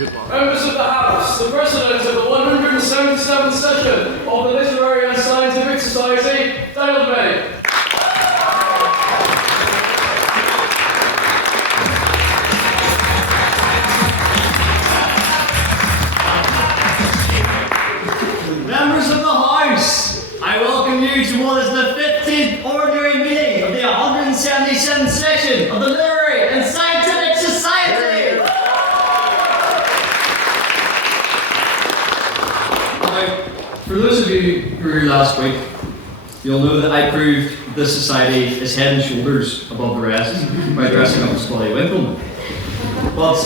Members of the House, the President of the 177th session of the Literary and Scientific Society, Dale Maeve. Members of the House, I welcome you to what is the 15th ordinary meeting of the 177th session of the Literary and Scientific Society. Now, for those of you who were here last week, you'll know that I proved this society is head and shoulders above the rest by dressing up as Scully Winkleman. But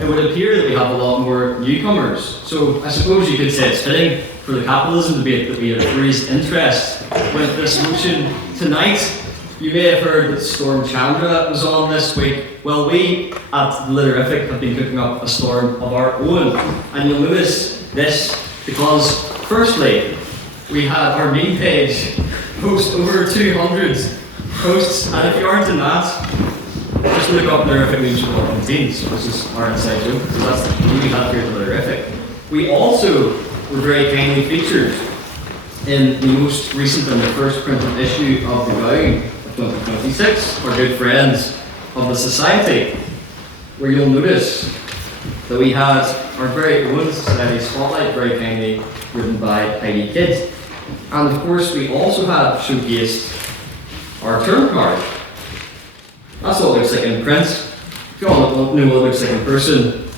it would appear that we have a lot more newcomers, so I suppose you could say it's fitting for the capitalism debate that we have raised interest with this motion tonight. You may have heard that Storm Chandra was on this week. Well, we at Literific have been cooking up a storm of our own, and you'll notice this because, firstly, we had our main page post over 200 posts, and if you aren't in that, just look up Literific News for Convened, which is our inside joke, because that's what we have here at Literific. We also were very kindly featured in the most recent and the first printed issue of the Gown of 2026, our good friends of the Society, where you'll notice that we had our very own Society Spotlight, very kindly written by Heidi Kidd. And of course, we also have showcased our term card. That's what it looks like in print. If you want to know what it looks like in person,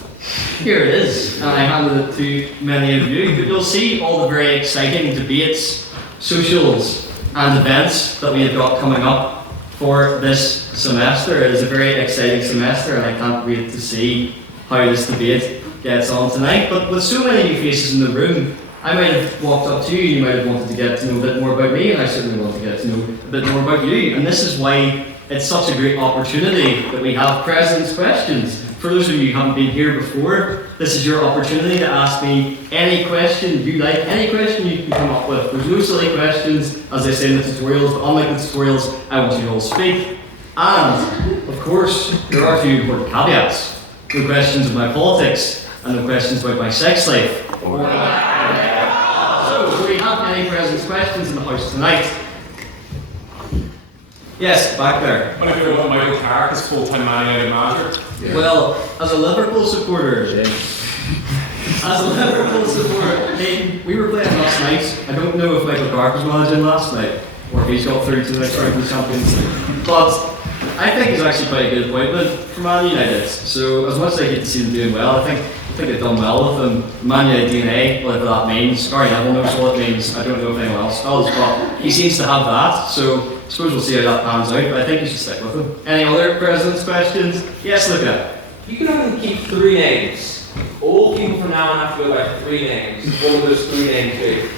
here it is, and I handed it to many of you. But you'll see all the very exciting debates, socials, and events that we have got coming up for this semester. It is a very exciting semester, and I can't wait to see how this debate gets on tonight. But with so many new faces in the room, I might have walked up to you, you might have wanted to get to know a bit more about me, and I certainly want to get to know a bit more about you. And this is why it's such a great opportunity that we have President's Questions. For those of you who haven't been here before, this is your opportunity to ask me any question you like, any question you can come up with. There's no silly questions, as I say in the tutorials, but unlike the tutorials, I want you to all speak. And, of course, there are two important caveats. No questions of my politics, and no questions about my sex life. So, do we have any President's Questions in the House tonight? Yes, back there. What if you want Michael Carrick as full-time Man United manager? Yeah. Well, as a Liverpool supporter, we were playing last night. I don't know if Michael Carrick was managing last night, or if he's got through to the next round of the Champions League. But I think he's actually quite a good appointment for Man United. So as much as I hate to see them doing well, I think they've done well with them. Man United DNA, whatever that means. Gary Neville knows what it means. I don't know if anyone else does, but he seems to have that. So I suppose we'll see how that pans out, but I think you should stick with him. Any other President's Questions? Yes, Luca. You can only keep 3 names. All people from now on have to go by 3 names. What would those 3 names be?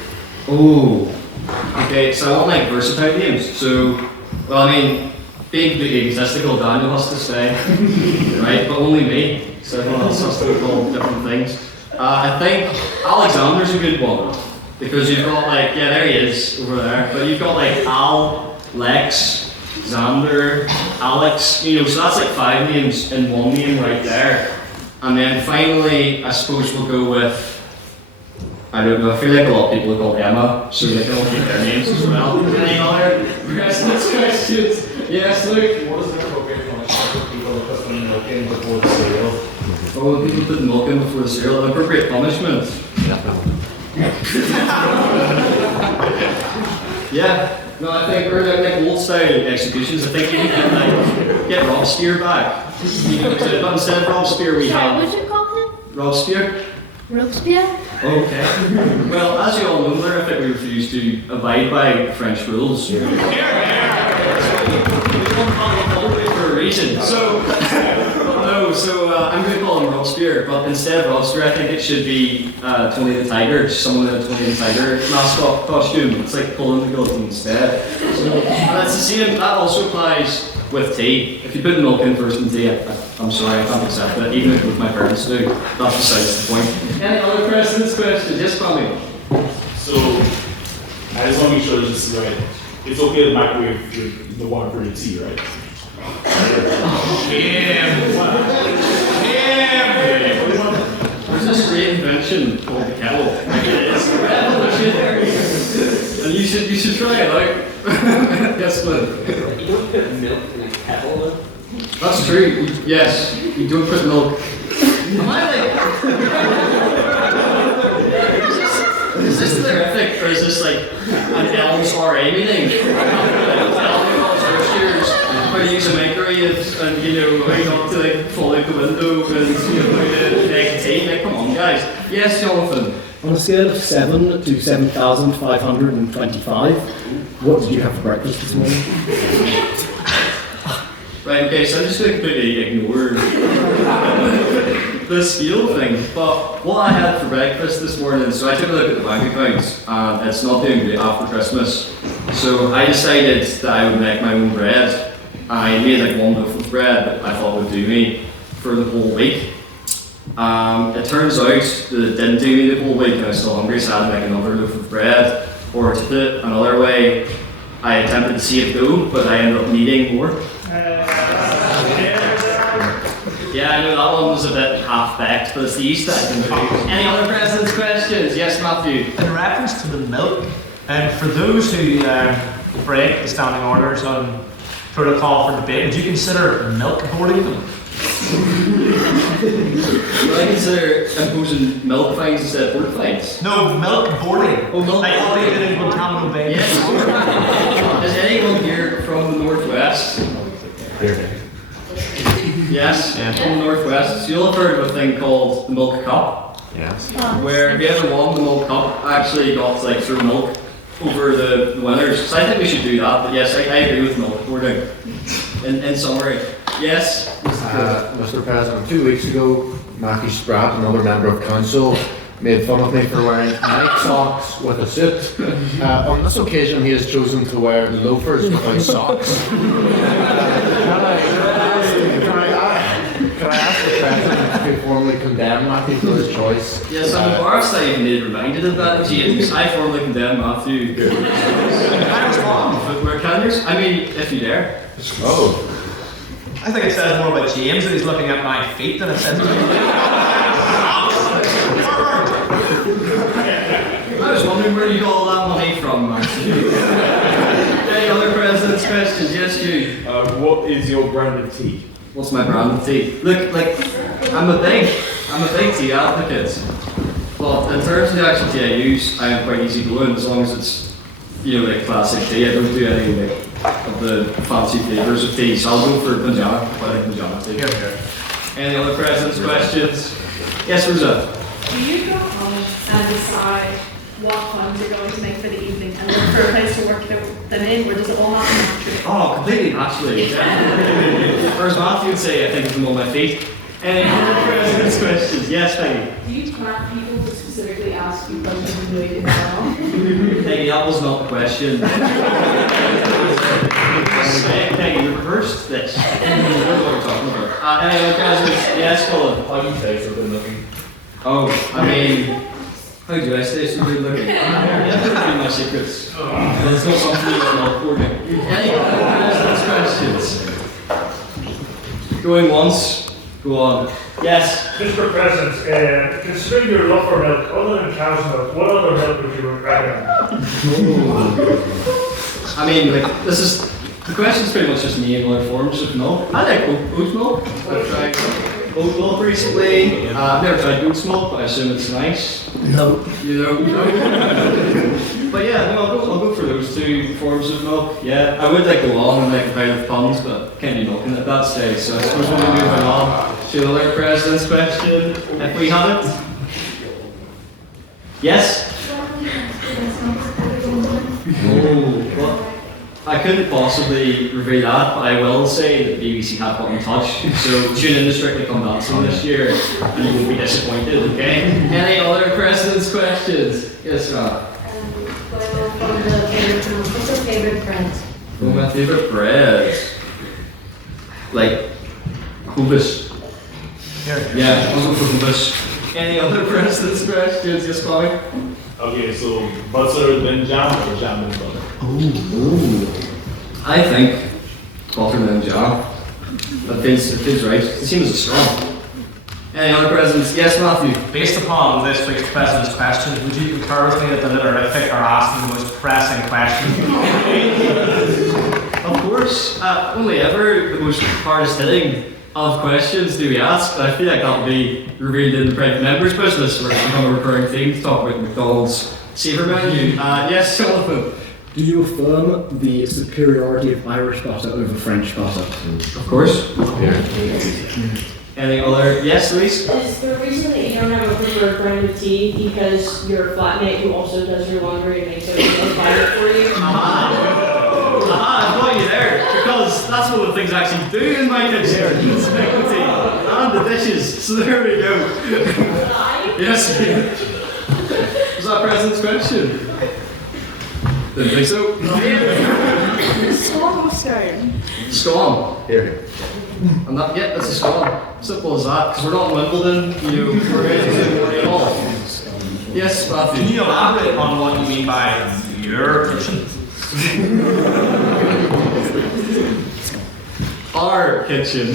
Oh. Okay, so I want like versatile names. So, well, I mean, being completely egotistical, Daniel has to stay, right? But only me. So everyone else has to be called different things. I think Alexander's a good one. Because you've got like, yeah, there he is over there. But you've got like Al, Lex, Xander, Alex, you know, so that's like 5 names in one name right there. And then finally, I suppose we'll go with, I don't know, I feel like a lot of people are called Emma, so they can all keep their names as well. Any other President's Questions? Yes, Luke? What is the appropriate punishment for people that put the milk in before the cereal? Oh, people put milk in before the cereal. An appropriate punishment? Yeah. No, I think we're like old style executions. I think you can get Robespierre back. But instead of Robespierre, we have. What'd you call him? Robespierre? Robespierre? Okay. Well, as you all know, I think we refuse to abide by French rules. We don't follow it for a reason. So I'm going to call him Robespierre, but instead of Robespierre, I think it should be Tony the Tiger, someone in a Tony the Tiger mascot costume. It's like pulling the guillotine instead. And that's the same, that also applies with tea. If you put milk in first in tea, I'm sorry, I can't accept it, even if my parents do. That's besides the point. Any other President's Questions? Yes, Tommy. So, I just want to make sure this is right. It's okay to microwave the water for your tea, right? kettle. That's true. Yes, you don't put milk. Am I like? Is this terrific, or is this like an Elms RA meeting? Elms first years, where you use a microwave and you know how not to like fall out the window and you know how to make tea. Like, come on, guys. Yes, Jonathan. On a scale of 7 to 7,525, what did you have for breakfast this morning? Right, okay, so I'm just going to completely ignore the scale thing, but what I had for breakfast this morning, so I took a look at the bank account, and it's not doing great after Christmas, so I decided that I would make my own bread. I made like one loaf of bread that I thought would do me for the whole week. It turns out that it didn't do me the whole week, and I was still hungry, so I had to make another loaf of bread, or to put it another way, I attempted to see it go, but I ended up needing more. Yeah, I know that one was a bit half-baked, but it's the East I can do. Any other president's questions? Yes, Matthew? In reference to the milk, for those who break the standing orders on protocol for debate, would you consider milk boarding them? Would I consider imposing milk fines instead of pork fines? No, milk boarding. Oh, milk like boarding. Ollie did in Guantanamo Bay. Yes. Is anyone here from the Northwest? Yes, from the Northwest. So you'll have heard of a thing called the Milk Cup. Yes. Where whoever won the Milk Cup actually got to like throw milk over the winners. So I think we should do that, but yes, I agree with milk boarding. In summary, yes? Mr. President, 2 weeks ago, Matthew Spratt, another member of council, made fun of me for wearing Nike socks with a suit. On this occasion, he has chosen to wear loafers without socks. Can I ask the President to formally condemn Matthew for his choice? Yes, I'm embarrassed I even need reminded of that, James. I formally condemn Matthew. Can I respond? Footwear candies? I mean, if you dare. Oh. I think it says more about James that he's looking at my feet than it says about me. I was wondering where you got all that money from, Matthew. Any other president's questions? Yes, Hugh. What is your brand of tea? What's my brand of tea? Look, like, I'm a big tea advocate. But in terms of the actual tea I use, I am quite easy going as long as it's, you know, like classic tea. I don't do any like of the fancy flavours of tea, so I'll go for Punjab. I like Punjab tea. Any other president's questions? Yes, Rosa. Do you go home and decide what funds you're going to make for the evening and look for a place to work them in, or does it all happen naturally? Oh, completely naturally. Whereas Matthew would say, I think of them on my feet. Any other president's questions? Yes, Peggy. Do you plan people to specifically ask you questions and do it now? Peggy, that was not the question. Peggy, you reversed this. I don't know what we're talking about. Any other presidents? Yes, Colin. How do you stay so good looking? Oh, I mean, how do I stay so good looking? Yeah, those are my secrets. But it's not something that's not important. Any other president's questions? Going once, go on. Yes. Mr. President, considering your love for milk, other than cow's milk, what other milk would you recommend? I mean, like, the question's pretty much just me and other forms of milk. I like oat milk. I've tried oat milk recently. I've never tried goat's milk, but I assume it's nice. No. You know? But yeah, no, I'll go for those two forms of milk. Yeah, I would like go on and make a pile of puns, but can't be milking at that stage. So I suppose we'll be moving on to the other president's question, if we have it. Yes? Oh, well, I couldn't possibly reveal that, but I will say that BBC have got in touch. So tune in to Strictly Come Dancing this year, and you won't be disappointed, okay? Any other president's questions? Yes, Rob. What's your favorite bread? Oh, my favourite bread? Like, hummus. Yeah, I'll go for hummus. Any other president's questions? Yes, Bobby? Okay, so butter then jam or jam and butter? Ooh. I think butter and jam. That feels right. It seems strong. Any other presidents? Yes, Matthew. Based upon this week's president's questions, would you concur with me that the literatic are asking the most pressing questions? Of course. course. Only ever the most hardest hitting of questions do we ask, but I feel like that'll be revealed in the private members' business, where it's become a recurring theme to talk about McDonald's savor menu. Yes, Jonathan. Do you affirm the superiority of Irish butter over French butter? Of course. Any other? Yes, Louise? Is there a reason that you don't have a preferred brand of tea because your flatmate who also does your laundry and makes everything buy it for you? I've got you there, because that's one of the things I actually do in my kitchen. It's making tea and the dishes. So there we go. Yes. Was that President's question? Didn't think so. Scone or scone? Scone. Here. I'm not yet, that's a scone. Simple as that, because we're not in Wimbledon, we're anything more at all. Yes, Matthew. Can you elaborate on what you mean by your kitchen? Our kitchen.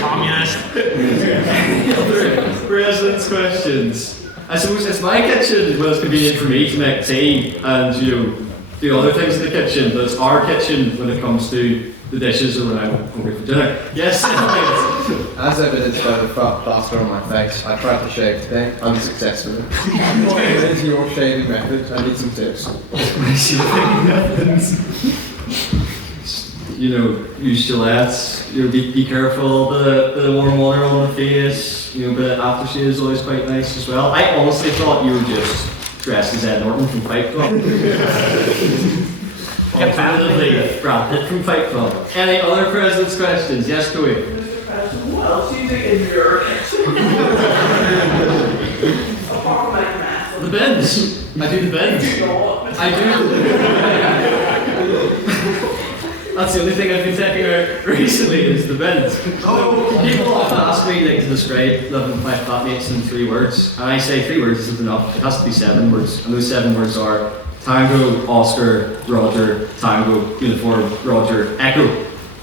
Communist. Other President's questions. I suppose it's my kitchen, well, it's convenient for me to make tea and, do other things in the kitchen, but it's our kitchen when it comes to the dishes or when I'm hungry for dinner. Yes, Elliot. As evidenced by the fat plaster on my face, I tried to shave today, unsuccessfully. What is your shaving method? I need some tips. Use Gillettes, be careful, the warm water on the face, bit of aftershave is always quite nice as well. I honestly thought you were just dressed as Ed Norton from Fight Club. Alternatively, Brad Pitt from Fight Club. Any other President's questions? Yes, Joey. Mr. President, what else do you think in your kitchen? Apart from like math. The bins. I do the bins. I do. That's the only thing I've been taking out recently is the bins. People often ask me to describe living with my flatmates in 3 words, and I say 3 words isn't enough. It has to be 7 words, and those 7 words are Tango, Oscar, Roger, Tango, Uniform, Roger, Echo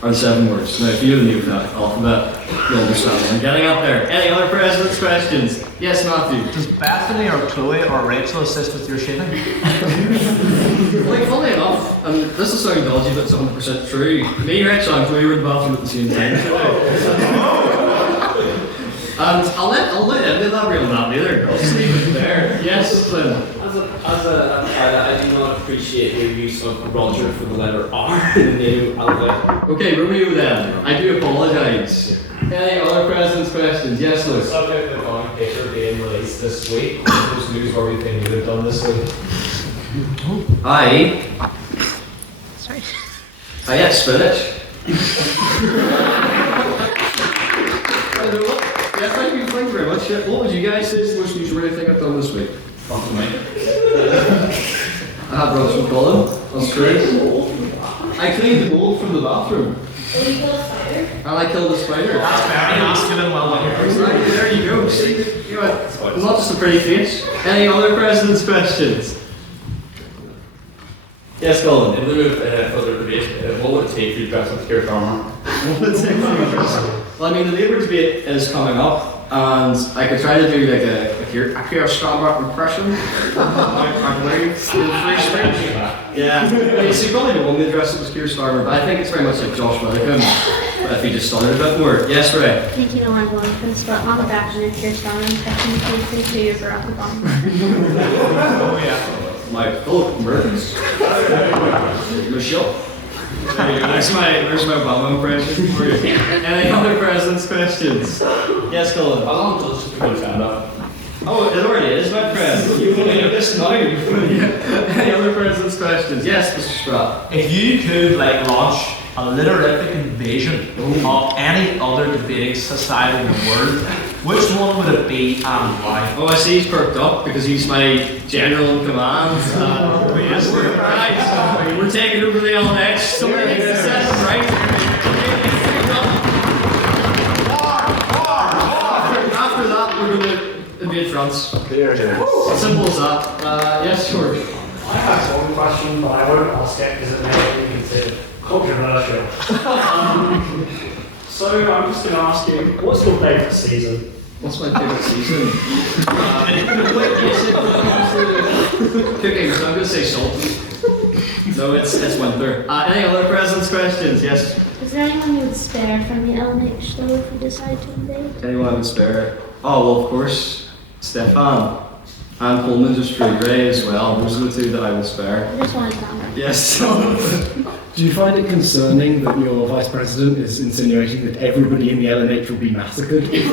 are the 7 words. Now, if you know the phonetic alphabet, you'll understand what I'm getting at there. Any other President's questions? Yes, Matthew. Does Bethany or Chloe or Rachel assist with your shaving? Funny enough, and this will sound dodgy, but it's 100% true. Me, Rachel, and Chloe were in the bathroom at the same time. And I'll let Andy elaborate on that later. I'll just leave it there. Yes, Flynn. As a pilot, I do not appreciate your use of Roger for the letter R in the name of Albert. Okay, Romeo then. I do apologise. Any other President's questions? Yes, Lewis. Subject of on paper being released this week. What's news what we think you would have done this week? I ate spinach. Yeah, thank you very much. Yeah, what would you guys say is the most newsworthy thing I've done this week? Come to me. I had brunch with Colin. That's great. I cleaned the mold from the bathroom. Did you kill a spider? And I killed a spider. That's very masculine, well done. Exactly, there you go. See, I'm not just a pretty face. Any other President's questions? Yes, Colin. In lieu of further debate, what would it take for you to dress up as Keir Starmer? Well, I mean, the Labour debate is coming up, and I could try to do like a Keir Starmer impression. I believe. Free speech. Yeah. So you probably don't want me to dress up as Keir Starmer, but I think it's very much like Josh Widdicombe, but if he just stuttered a bit more. Yes, Ray. I think you know I'm going for this, but on the back of your Keir Starmer impression, please to your Barack Obama. Oh, yeah. My Philip Mertens. Michelle. There's my Obama impression for you. Any other President's questions? Yes, Colin. How long does this become stand-up? Oh, it already is, my friend. You only know this now. Any other President's questions? Yes, Mr. Spratt. If you could launch a literary invasion of any other debating society in the world, which one would it be and why? Oh, I see he's perked up because he's my general in command. Yes, right. We're taking over the old edge. Somebody needs to set him right. After that, we're going to invade France. Simple as that. Yes, George. I have one question, but I won't ask it because it may be considered controversial. So I'm just going to ask you, what's your favourite season? What's my favourite season? Cooking, so I'm going to say salty. No, it's winter. Any other presents, questions? Yes. Is there anyone you would spare from the LMH though if you decide to invade? Anyone I would spare? Oh, well, of course, Stefan. And Coleman just through Ray as well. Those are the two that I would spare. I just wanted to know. Yes. Do you find it concerning that your vice president is insinuating that everybody in the LNH will be massacred? You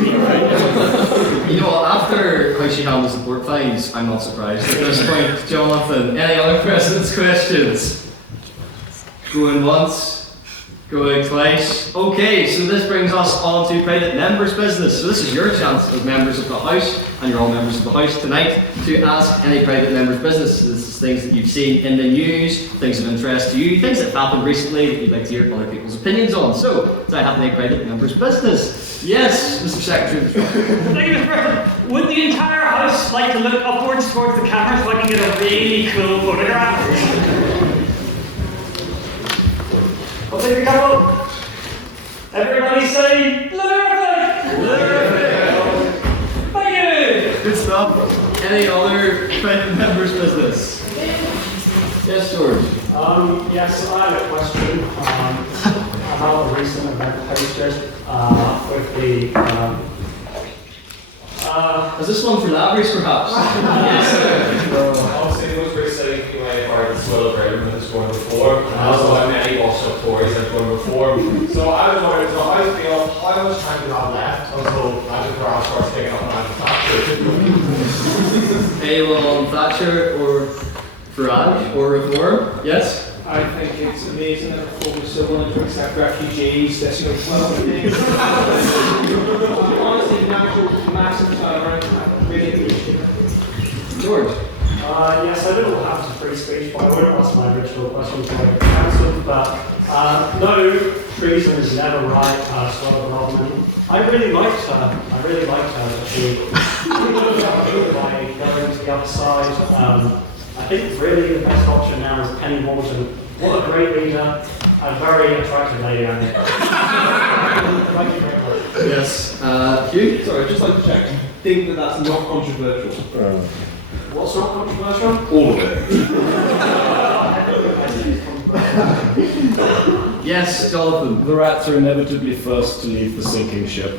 know, after how she handles the port fines, I'm not surprised at this point. Jonathan, any other president's questions? Going once, going twice. Okay, so this brings us on to private members' business. So this is your chance as members of the House, and you're all members of the House tonight, to ask any private members' business. So this is things that you've seen in the news, things of interest to you, things that have happened recently that you'd like to hear other people's opinions on. So, do I have any private members' business? Yes, Mr. Secretary. Thank you, Mr. President. Would the entire House like to look upwards towards the camera so I can get a really cool photograph? I'll take a couple. Everybody say, terrific! Thank you! Good stuff. Any other private members' business? Yes, George. Yes, I have a question about the recent event posted with the. Is this one for Lavery's perhaps? Yes, sir. Obviously, it was very exciting to my part as well as Ireland that has gone before, and also how many washed up Tories have gone before. So I was wondering, so I feel how much time do you have left until Magic Grass starts taking up Magic Thatcher? Anyone on Thatcher or Farage or Reform? Yes? I think it's amazing that Reform is so willing to accept refugees this week. Honestly, massive turnaround. I really appreciate it. George? Yes, I don't have to free speech, but I would ask my original question to the council. But no, treason is never right as well as government. I really liked her. That she by going to the other side. I think really the best option now is Penny Morton. What a great leader, a very attractive lady. Thank you very much. Yes. Hugh? Sorry, I'd just like to check. You think that that's not controversial? What's not controversial? All of it. Yes, Jonathan. The rats are inevitably first to leave the sinking ship.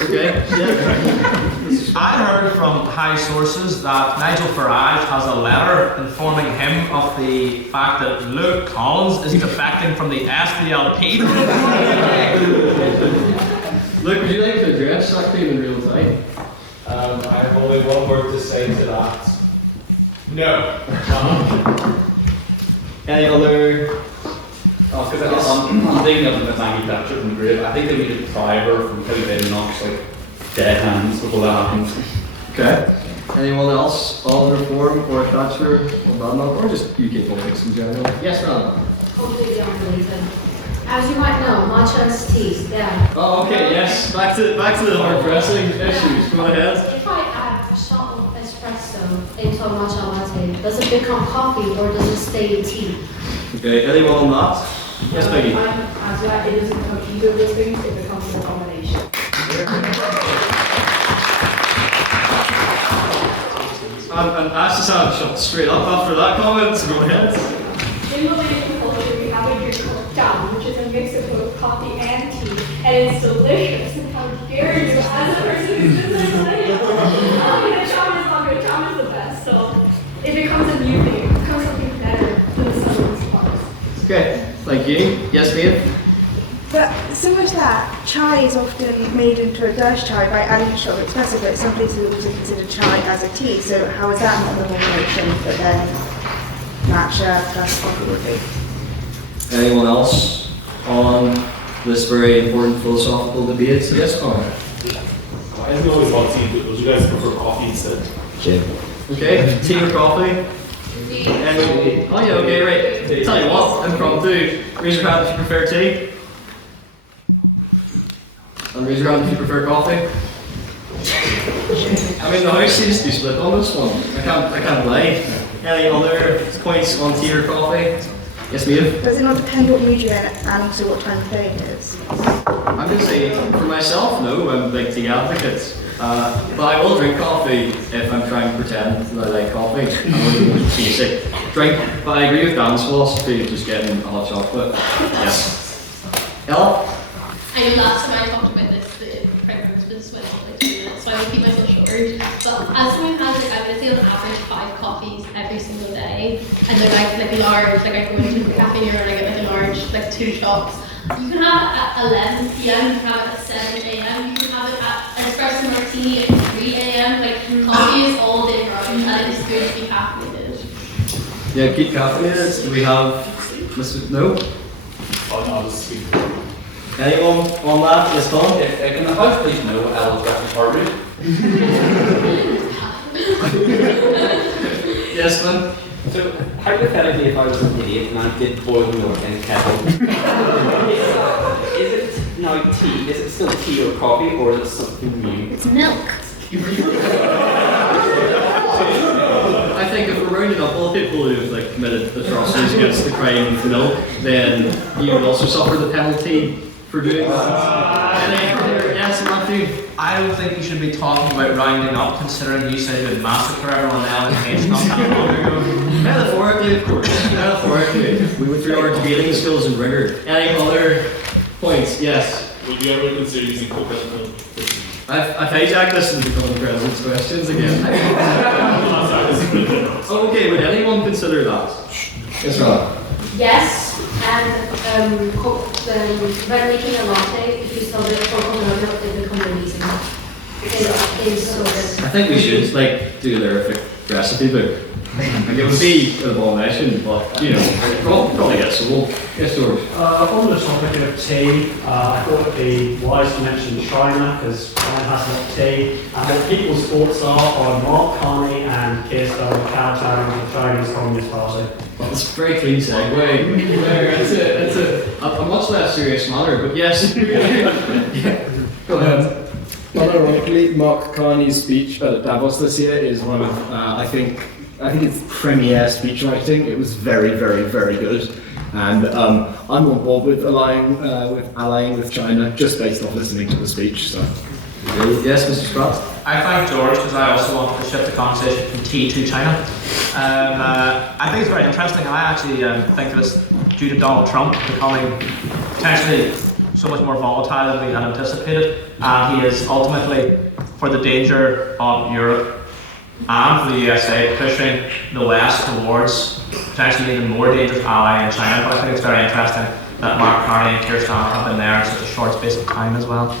Okay. Yeah. I heard from high sources that Nigel Farage has a letter informing him of the fact that Luke Collins is defecting from the SDLP. Luke, would you like to address that claim in real time? I have only one word to say to that. No. Any other? Because I'm thinking of Natanya Thatcher from the grave. I think they need to pry her from how they knocks like dead hands before that happens. Okay. Anyone else on Reform or Thatcher or Badnock or just UK politics in general? Yes, Ron. Completely unrelated. As you might know, matcha is tea, yeah. Oh, okay, yes. Back to the hard pressing issues. Go ahead. If I add a shot of espresso into a matcha latte, does it become coffee or does it stay tea? Okay, anyone on that? Yes, Peggy. As well, it doesn't become either of those things, it becomes a combination. And Ash just had shut straight up after that comment, so go ahead. In Malaysian culture, we have a drink called jam, which is a mix of both coffee and tea, and it's delicious. And how dare you, as a person who's just like Malaysian, the jam is not good, jam is the best. So it becomes a new thing, it becomes something better than the summer's parts. Okay, thank you. Yes, Maeve? But similar to that, chai is often made into a dash chai by adding a shot of espresso, but some places also consider chai as a tea, so how is that not the combination, but then matcha plus coffee would be? Anyone else on this very important philosophical debate? Yes, Connor? I didn't always want tea, but would you guys prefer coffee instead? Okay, tea or coffee? Oh yeah, okay, right. Tell you what, impromptu. Raise your hand if you prefer tea. And raise your hand if you prefer coffee. I mean, the house seems to be split on this one. I can't lie. Any other points on tea or coffee? Yes, Maeve? Does it not depend what mood you're in and also what time of day it is? I'm going to say, for myself, no, I'm a big tea advocate. But I will drink coffee if I'm trying to pretend that I like coffee. I'm really going to basic drink. But I agree with Dan's philosophy of just getting a hot chocolate. Yeah. Ella? I know last time I talked about this, the pregnant was went on like 2 minutes, so I would keep myself short. But as someone who has like, I would say on average 5 coffees every single day, and they're like large, like I go into a cafe here and I get like a large, like 2 shots. You can have it at 11 p.m, you can have it at 7 a.m, you can have it at an espresso martini at 3 a.m. Like coffee is all day round, and it is good to be caffeinated. Yeah, keep caffeinated. Do we have Mr. No? Oh, no, I'll just speak. Anyone on that? Yes, Tom? Can the house please know what Ella's got to target? Yes, man. So, hypothetically, if I was an idiot and I did boil milk in a kettle, is it now tea? Is it still tea or coffee, or is it something new? It's milk. I think if we're rounding up all the people who've like committed atrocities against the crime of milk, then you would also suffer the penalty for doing that. Yes, Matthew. I don't think you should be talking about rounding up, considering you said you'd massacre everyone else not that long ago. Metaphorically, of course. Metaphorically. We went through our debating skills and rigor. Any other points? Yes. Would you ever consider using coconut milk? I've hijacked this into becoming the president's questions again. Okay, would anyone consider that? Yes, Rob. Yes, and when making a latte, if you sell it coconut milk, it becomes amazing. It is so good. I think we should do a lyric recipe book. Like it would be an abomination, but you know, probably get sold. Yes, George. On the topic of tea, I thought it'd be wise to mention China, because China has a lot of tea. And the people's thoughts are Mark Carney and Keir Starmer kowtowing to the Chinese Communist Party. Well, it's a very clean segue. It's a much less serious matter, but yes. Yeah. Go ahead. Unironically, Mark Carney's speech at Davos this year is one of, I think it's premier speech writing. It was very, very, very good. And I'm on board with allying with China just based off listening to the speech. So, yes, Mr. Spratt. I thank George because I also wanted to shift the conversation from tea to China. I think it's very interesting. I actually think that it's due to Donald Trump becoming potentially so much more volatile than we had anticipated, and he is ultimately, for the danger of Europe and for the USA, pushing the West towards potentially an even more dangerous ally in China. But I think it's very interesting that Mark Carney and Keir Starmer have been there in such a short space of time as well.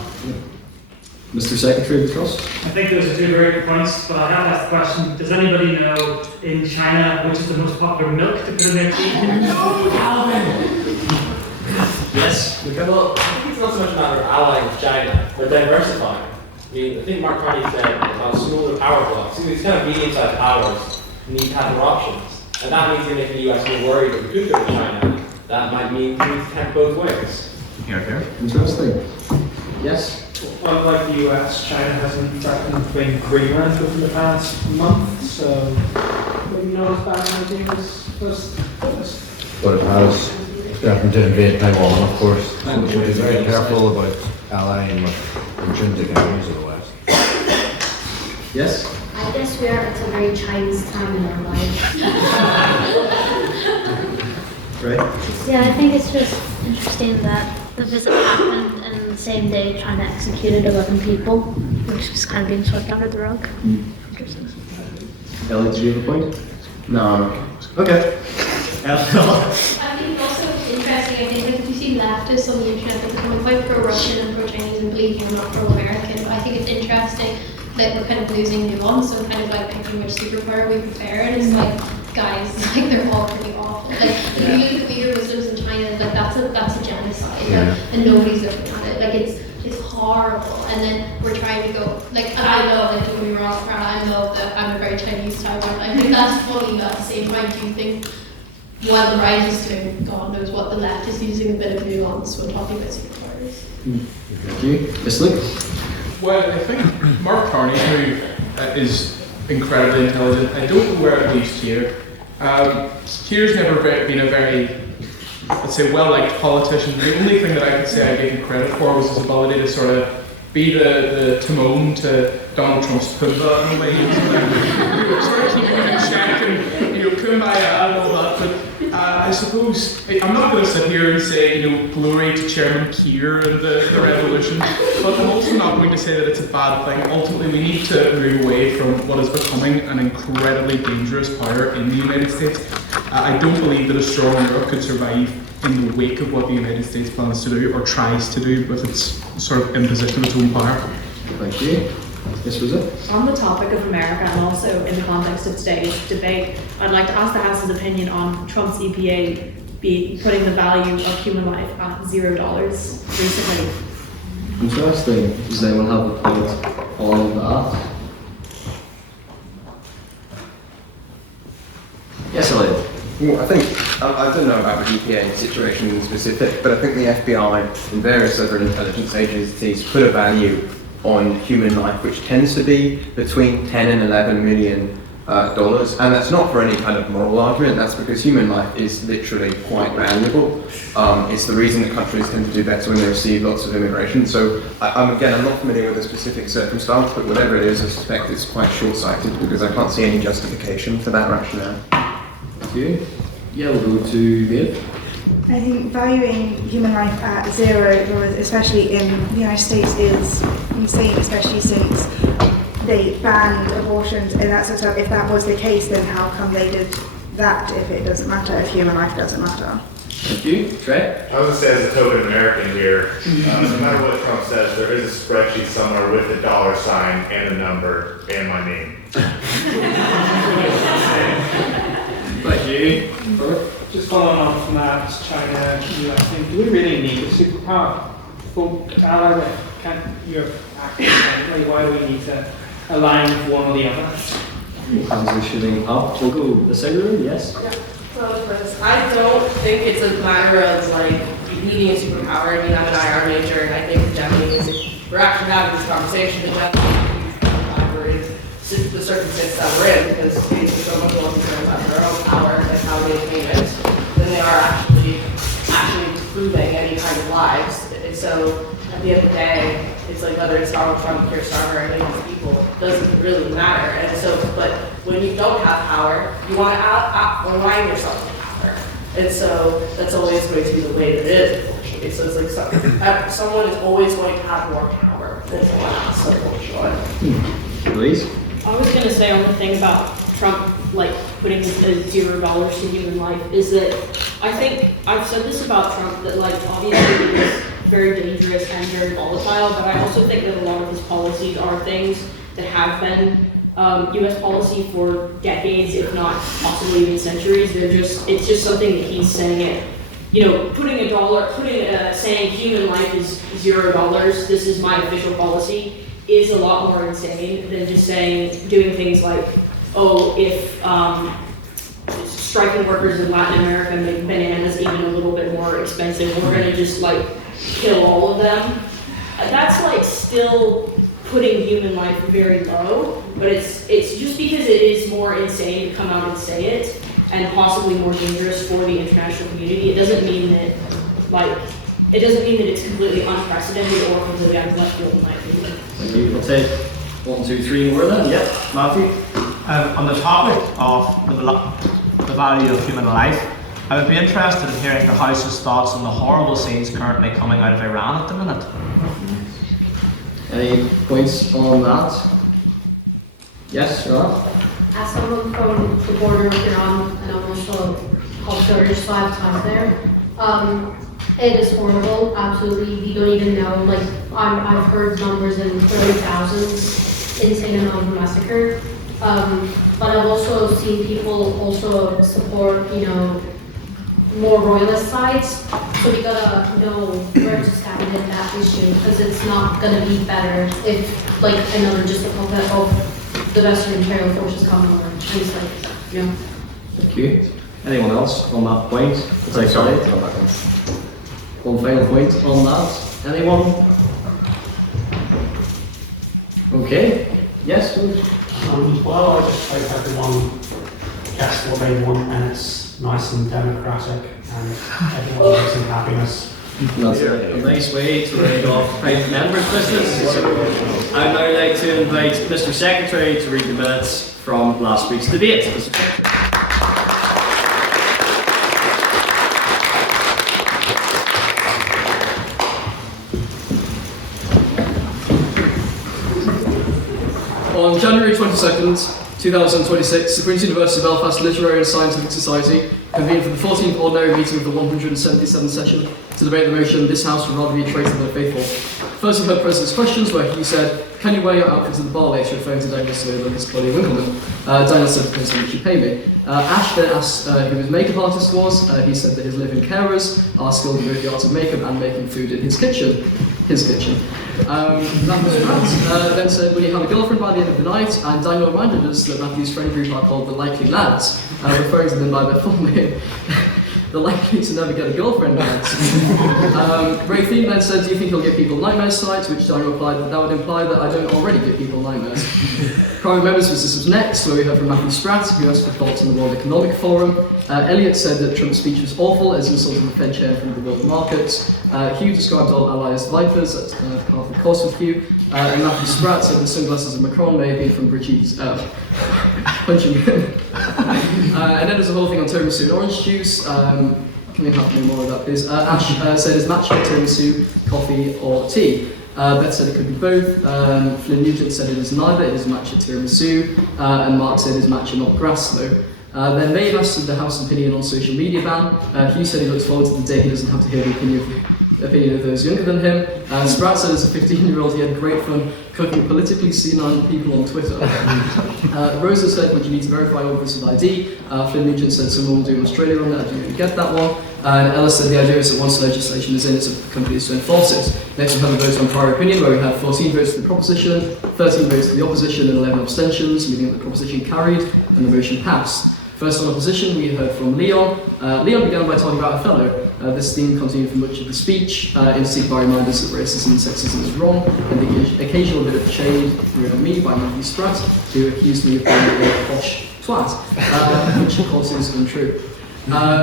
Mr. Secretary of the Trust. I think those are 2 very good points, but I have asked the question, does anybody know in China which is the most popular milk to put in their tea? No, Calvin! Yes, we come up. I think it's not so much a matter of allying with China, but diversifying. I mean, I think Mark Carney said about smaller power blocks. These kind of medium-sized powers need to have more options. And that means you're making the US more worried that we could go to China. That might mean we need to tempt both ways. Here. Interesting. Yes? Unlike the US, China hasn't threatened bring Greenland within the past month, so maybe not as bad an idea as first. But it has threatened to invade Taiwan, of course. So we should be very careful about allying with intrinsic enemies of the West. Yes? I guess we are at a very Chinese time in our lives. Right? Yeah, I think it's just interesting that the visit happened and the same day China executed 11 people, which is kind of being swept under the rug. Interesting. Elliot, do you have a point? No. Okay. I think also it's interesting, I think like if you see leftists on the internet, they're becoming quite pro-Russian and pro-Chinese and believe they're not pro-American, but I think it's interesting that we're kind of losing nuance and kind of like picking which superpower we prefer, and it's like, guys, like they're all pretty awful. Like if you look at Uyghur Muslims in China, like that's a genocide, and nobody's looking at it. Like it's horrible, and then we're trying to go like, and I love, like, don't get me wrong, I love that I'm a very Chinese Taiwan. I think that's funny, but at the same time, do you think while the right is doing God knows what, the left is using a bit of nuance when talking about superpowers? Thank you. Yes, Luke? Well, I think Mark Carney, who is incredibly intelligent, I don't know where it leaves Keir. Keir's never been a very, let's say, well-liked politician. The only thing that I could say I gave him credit for was his ability to sort of be the Timon to Donald Trump's Pumbaa in a way. Sort of keeping in check and, kumbaya and all that. But I suppose, I'm not going to sit here and say, glory to Chairman Keir and the revolution, but I'm also not going to say that it's a bad thing. Ultimately, we need to move away from what is becoming an incredibly dangerous power in the United States. I don't believe that a strong Europe could survive in the wake of what the United States plans to do or tries to do with its sort of imposition of its own power. Thank you. This was it. On the topic of America and also in the context of today's debate, I'd like to ask the House's opinion on Trump's EPA putting the value of human life at $0 recently. Interesting. Does anyone have a point on that? Yes, Elliot. Well, I think, I don't know about the EPA situation in specific, but I think the FBI and various other intelligence agencies put a value on human life which tends to be between 10 and 11 million dollars, and that's not for any kind of moral argument, that's because human life is literally quite valuable. It's the reason that countries tend to do better when they receive lots of immigration. So I'm not familiar with the specific circumstance, but whatever it is, I suspect it's quite short-sighted because I can't see any justification for that rationale. Thank you. Yeah, we'll go to Maeve. I think valuing human life at $0, especially in the United States, is insane, especially since they banned abortions and that sort of stuff. If that was the case, then how come they did that if it doesn't matter, if human life doesn't matter? Thank you. Trey? I was going to say, as a token American here, no matter what Trump says, there is a spreadsheet somewhere with the dollar sign and a number and my name. Thank you. Just following on from that, China, US thing, do we really need a superpower to ally with? Can't Europe act independently? Why do we need to align with one or the other? Transitioning up. We'll go the second room, yes? Yeah. So I don't think it's a matter of like needing a superpower. I mean, I'm an IR major, and I think the Japanese, we're actually having this conversation, the Japanese is the circumstance that we're in, because these are so much more concerned about their own power and how they attain it than they are actually improving any kind of lives. And so at the end of the day, it's like whether it's Donald Trump, Keir Starmer, or any of these people, doesn't really matter. And so, but when you don't have power, you want to align yourself with power. And so that's always going to be the way that it is, unfortunately. So it's like someone is always going to have more power than someone else, unfortunately. Please? I was going to say on the thing about Trump like putting $0 to human life is that I think I've said this about Trump, that like obviously he is very dangerous and very volatile, but I also think that a lot of his policies are things that have been U.S. policy for decades, if not possibly even centuries. It's just something that he's saying it. Saying human life is $0, this is my official policy, is a lot more insane than just doing things like, if striking workers in Latin America make bananas even a little bit more expensive, we're gonna just like kill all of them. That's like still putting human life very low, but it's just because it is more insane to come out and say it, and possibly more dangerous for the international community. It doesn't mean that it's completely unprecedented or completely uncollectible in my opinion. Thank you. We'll take 1, 2, 3 more then. Yep. Matthew? On the topic of the value of human life, I would be interested in hearing the House's thoughts on the horrible scenes currently coming out of Iran at the minute. Any points on that? Yes, Rob? As someone from the border of Iran, and I'm also called Tourish, so I have time there. It is horrible, absolutely. We don't even know, like, I've heard numbers in 30,000s, insane amount of massacre. But I've also seen people also support, more royalist sides. So we gotta know where to stand in that issue, because it's not gonna be better if, like, another just a puppet of the Western imperial forces come over. And it's like, Thank you. Anyone else on that point? One final point on that. Anyone? Okay. Yes, please. Well, I just hope everyone gets what they want and it's nice and democratic and everyone lives in happiness. That's a nice way to end off private members' business. I'd now like to invite Mr. Secretary to read the minutes from last week's debate. Mr. Secretary. On January 22nd, 2026, the Queen's University of Belfast Literary and Scientific Society convened for the 14th Ordinary Meeting of the 177th Session to debate the motion, "This House would rather be a traitor than a faithful." First, we heard President's questions, where he said, "Can you wear your outfit to the bar later?" referring to Daniel's slogan as Claudia Winkleman. Daniel said, "Depends how much you pay me." Ash then asked who his makeup artist was. He said that his live-in carers are skilled in both the arts of makeup and making food in his kitchen. Matthew's friends then said, "Will you have a girlfriend by the end of the night?" And Daniel reminded us that Matthew's friend group are called the Likely Lads, referring to them by their full name. The likely to never get a girlfriend lads. Rea Thien then said, "Do you think he'll give people nightmares tonight?" To which Daniel replied that would imply that I don't already give people nightmares. Private members' business was next, where we heard from Matthew Spratt, who asked for thoughts on the World Economic Forum. Elliot said that Trump's speech was awful, as he insulted the Fed chair from the world markets. Hugh described all allies as vipers, that's part of the course with Hugh. And Matthew Spratt said the sunglasses of Macron may have been from Bridget's punching him. And then there's a whole thing on tiramisu and orange juice. Can we have no more of that, please? Ash said, "Is matcha tiramisu, coffee or tea?" Beth said it could be both. Flynn Nugent said it is neither, it is matcha tiramisu. And Mark said it is matcha, not grass, though. Then Maeve asked the House opinion on social media ban. Hugh said he looks forward to the day he doesn't have to hear the opinion of those younger than him. Spratt said as a 15-year-old he had great fun cooking politically senile people on Twitter. Rosa said, "Would you need to verify all this with ID?" Flynn Nugent said someone will do in Australia on that, I didn't really get that one. And Ella said the idea is that once legislation is in, it's up to companies to enforce it. Next we have a vote on prior opinion, where we had 14 votes for the proposition, 13 votes for the opposition and 11 abstentions, meaning that the proposition carried and the motion passed. First on opposition, we heard from Leon. Leon began by talking about Othello. This theme continued for much of the speech, interceded by reminders that racism and sexism is wrong, and the occasional bit of shade thrown at me by Matthew Spratt, who accused me of being a posh twat, which of course is untrue.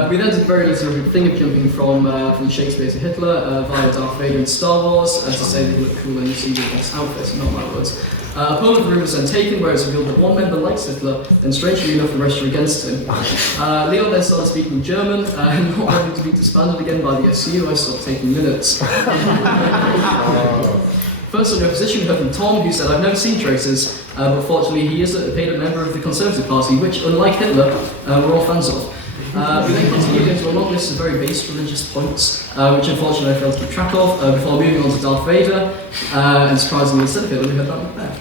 We then did a very little thing of jumping from Shakespeare to Hitler via Darth Vader and Star Wars to say that he looked cool in his boss outfit, not my words. A poll of the room was then taken where it's revealed that one member likes Hitler, and strangely enough the rest are against him. Leon then started speaking German, and not wanting to be disbanded again by the SU, I stopped taking minutes. First on the opposition we heard from Tom, who said, "I've never seen traitors, but fortunately he is a paid member of the Conservative Party, which, unlike Hitler, we're all fans of." We then continued into a long list of very base religious points, which unfortunately I failed to keep track of, before moving on to Darth Vader, and surprisingly instead of Hitler we heard that Macbeth.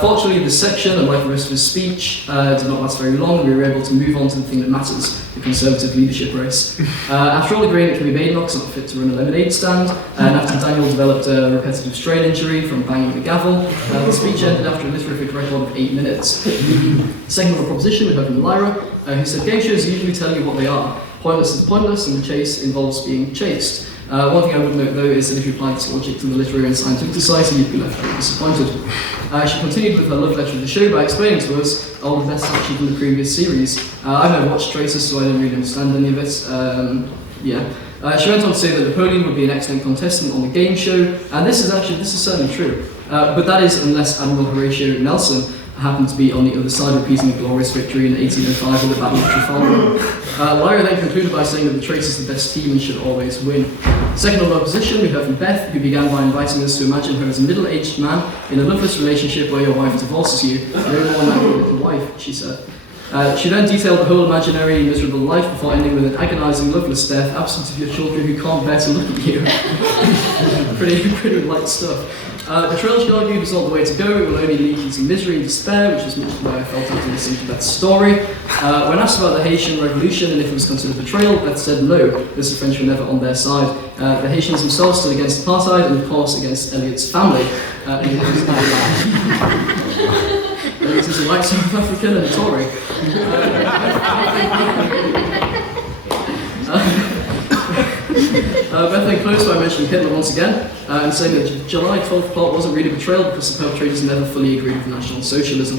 Fortunately this section, unlike the rest of his speech, did not last very long, and we were able to move on to the thing that matters, the Conservative leadership race. After all agreeing that Kelly Badenoch's not fit to run a lemonade stand, and after Daniel developed a repetitive strain injury from banging the gavel, the speech ended after a terrific record of 8 minutes. Second on the proposition, we heard from Lyra, who said, "Game shows usually tell you what they are. Pointless is pointless, and the chase involves being chased. One thing I would note though is that if you applied this logic to the Literary and Scientific Society, you'd be left very disappointed." She continued with her love letter of the show by explaining to us all the best action from the previous series. I've never watched Tracer, so I don't really understand any of it. She went on to say that Napoleon would be an excellent contestant on the game show, and this is certainly true. But that is unless Admiral Horatio Nelson happened to be on the other side, repeating a glorious victory in 1805 at the Battle of Trafalgar. Lyra then concluded by saying that the Trace is the best team and should always win. Second on opposition, we heard from Beth, who began by inviting us to imagine her as a middle-aged man in a loveless relationship where your wife divorces you. No more like your little wife, she said. She then detailed the whole imaginary miserable life before ending with an agonising loveless death, absent of your children who can't bear to look at you. pretty light stuff. Betrayal, she argued, was not the way to go. It will only lead you to misery and despair, which is much the way I felt after listening to Beth's story. When asked about the Haitian Revolution and if it was considered betrayal, Beth said no, as the French were never on their side. The Haitians themselves stood against apartheid and, of course, against Elliot's family. Elliot is a white South African and a Tory. Beth then closed by mentioning Hitler once again, and saying that July 12th plot wasn't really betrayal because the perpetrators never fully agreed with National Socialism.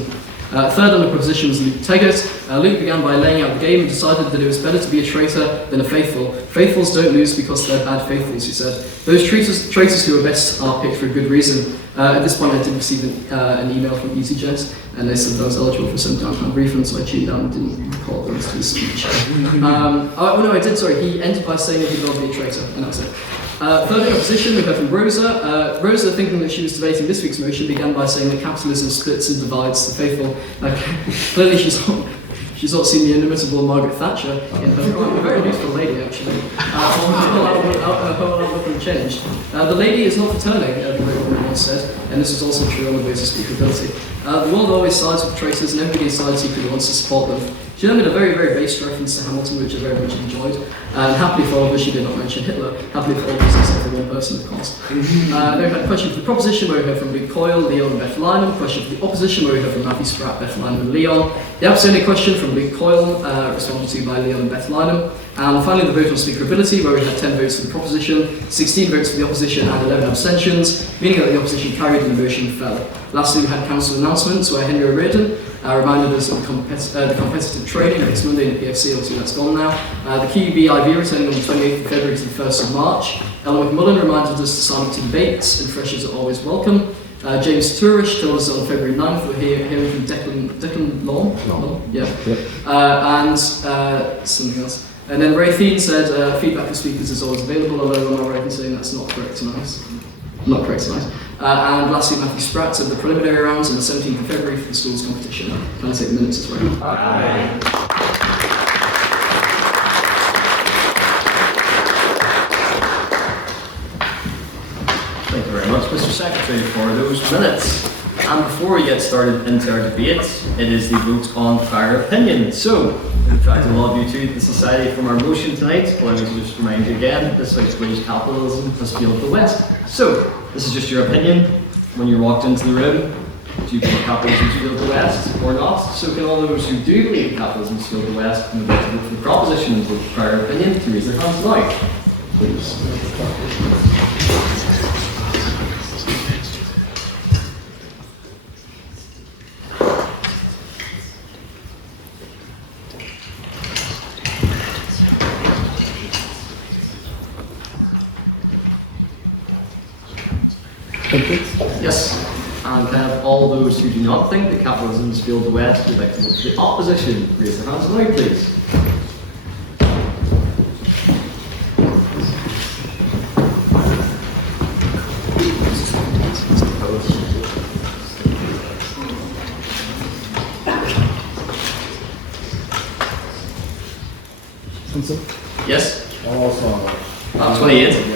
Third on the proposition was Luke Taggart. Luke began by laying out the game and decided that it was better to be a traitor than a faithful. Faithfuls don't lose because they're bad faithfuls, he said. Those traitors who are best are picked for a good reason. At this point I did receive an email from EasyJet, and they said that I was eligible for £7 refund, so I cheated out and didn't recall those to his speech. I did, sorry. He ended by saying that he'd not be a traitor, and that's it. Third in opposition, we heard from Rosa. Rosa, thinking that she was debating this week's motion, began by saying that capitalism splits and divides the faithful. Clearly she's not seen the inimitable Margaret Thatcher in her crime. A very useful lady, actually. Her outlook changed. The lady is not for turning, the great woman once said, and this is also true on the basis of speakability. The world always sides with traitors, and everybody sides equally wants to support them. She then made a very, very base reference to Hamilton, which I very much enjoyed. And happily for all of us, she did not mention Hitler. Happily for all of us, except for one person, of course. Then we had a question for the proposition, where we heard from Luke Coyle, Leon, and Beth Lyman. Question for the opposition, where we heard from Matthew Spratt, Beth Lyman, and Leon. The abstaining question from Luke Coyle, responded to by Leon and Beth Lyman. And finally, the vote on speakerability, where we had 10 votes for the proposition, 16 votes for the opposition, and 11 abstentions, meaning that the opposition carried and the motion fell. Lastly, we had council announcements, where Henry O'Riordan reminded us of the competitive training next Monday in the PFC, obviously that's gone now. The QUB-IV returning on the 28th of February to the 1st of March. Ellen McMullen reminded us to sign up to debates, and freshers are always welcome. James Tourish told us on February 9th we're hearing from Declan Law? Yeah. And something else. And then Rea Thien said feedback of speakers is always available, although am I right in saying that's not correct tonight? Not correct tonight. And lastly, Matthew Spratt said the preliminary rounds on the 17th of February for the schools competition. Can I take the minutes as well? Aye. Thank you very much, Mr. Secretary, for those minutes. And before we get started into our debate, it is the vote on prior opinion. So, I'm trying to love you to the society from our motion tonight. Allow me to just remind you again, this House believes capitalism has failed the West. So, this is just your opinion. When you walked into the room, do you believe capitalism has failed the West or not? So can all those who do believe capitalism has failed the West and would like to vote for the proposition and vote for prior opinion to raise their hands now, please. Yes, and can I have all those who do not think that capitalism has failed the West would like to vote for the opposition raise their hands now, please. Yes? 28.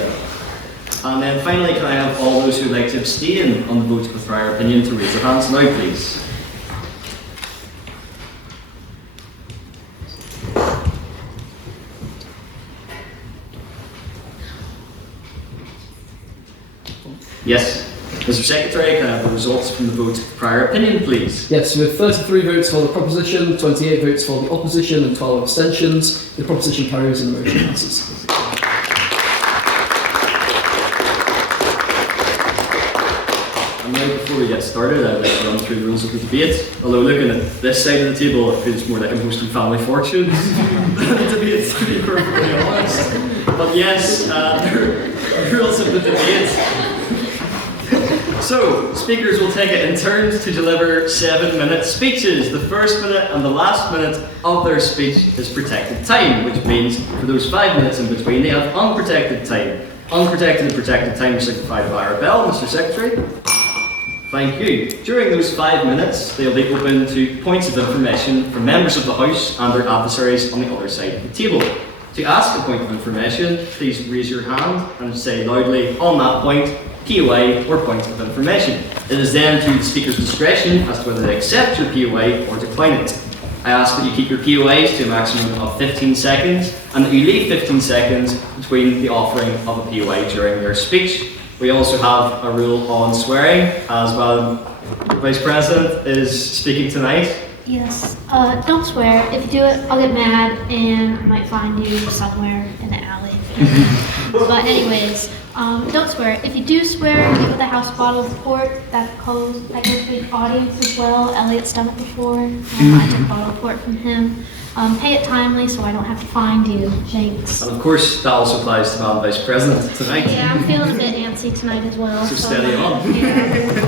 And then finally, can I have all those who would like to abstain on the vote with prior opinion to raise their hands now, please? Yes. Mr. Secretary, can I have the results from the vote with prior opinion, please? Yes, with 33 votes for the proposition, 28 votes for the opposition, and 12 abstentions, the proposition carries and the motion passes. Now, before we get started, I'd like to run through the rules of the debate. Although looking at this side of the table, it feels more like I'm hosting Family Fortunes than a debate, to be perfectly honest. But yes, the rules of the debate. So, speakers will take it in turns to deliver 7-minute speeches. The first minute and the last minute of their speech is protected time, which means for those 5 minutes in between, they have unprotected time. Unprotected and protected time are signified by our bell, Mr. Secretary. Thank you. During those 5 minutes, they'll be open to points of information from members of the House and their adversaries on the other side of the table. To ask a point of information, please raise your hand and say loudly on that point, POA or point of information. It is then to the speaker's discretion as to whether they accept your POA or decline it. I ask that you keep your POAs to a maximum of 15 seconds and that you leave 15 seconds between the offering of a POA during their speech. We also have a rule on swearing, as well. The Vice President is speaking tonight. Yes. Don't swear. If you do it, I'll get mad and I might find you somewhere in the alley. But anyways, Don't swear. If you do swear, leave with a house bottle of port. That goes to the audience as well. Elliot's done it before. I took a bottle of port from him. Pay it timely so I don't have to find you. Thanks. And of course, that also applies to Madam Vice President tonight. Yeah, I'm feeling a bit antsy tonight as well. So steady on. Yeah.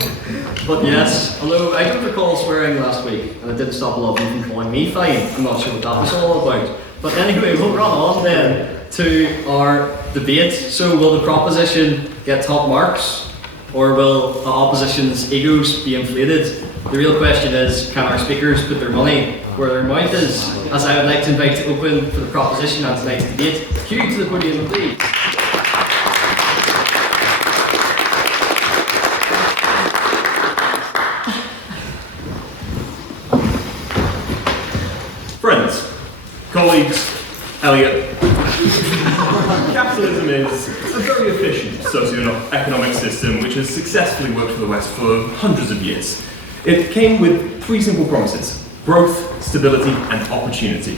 But yes, although I don't recall swearing last week, and it didn't stop a lot of you from calling me fine. I'm not sure what that was all about. But anyway, we'll run on then to our debate. So will the proposition get top marks, or will the opposition's egos be inflated? The real question is, can our speakers put their money where their mouth is? As I would like to invite to open for the proposition and tonight's debate, Hugh to the podium, please. Friends, colleagues, Elliot. Capitalism is a very efficient socio-economic system which has successfully worked for the West for hundreds of years. It came with three simple promises: growth, stability, and opportunity.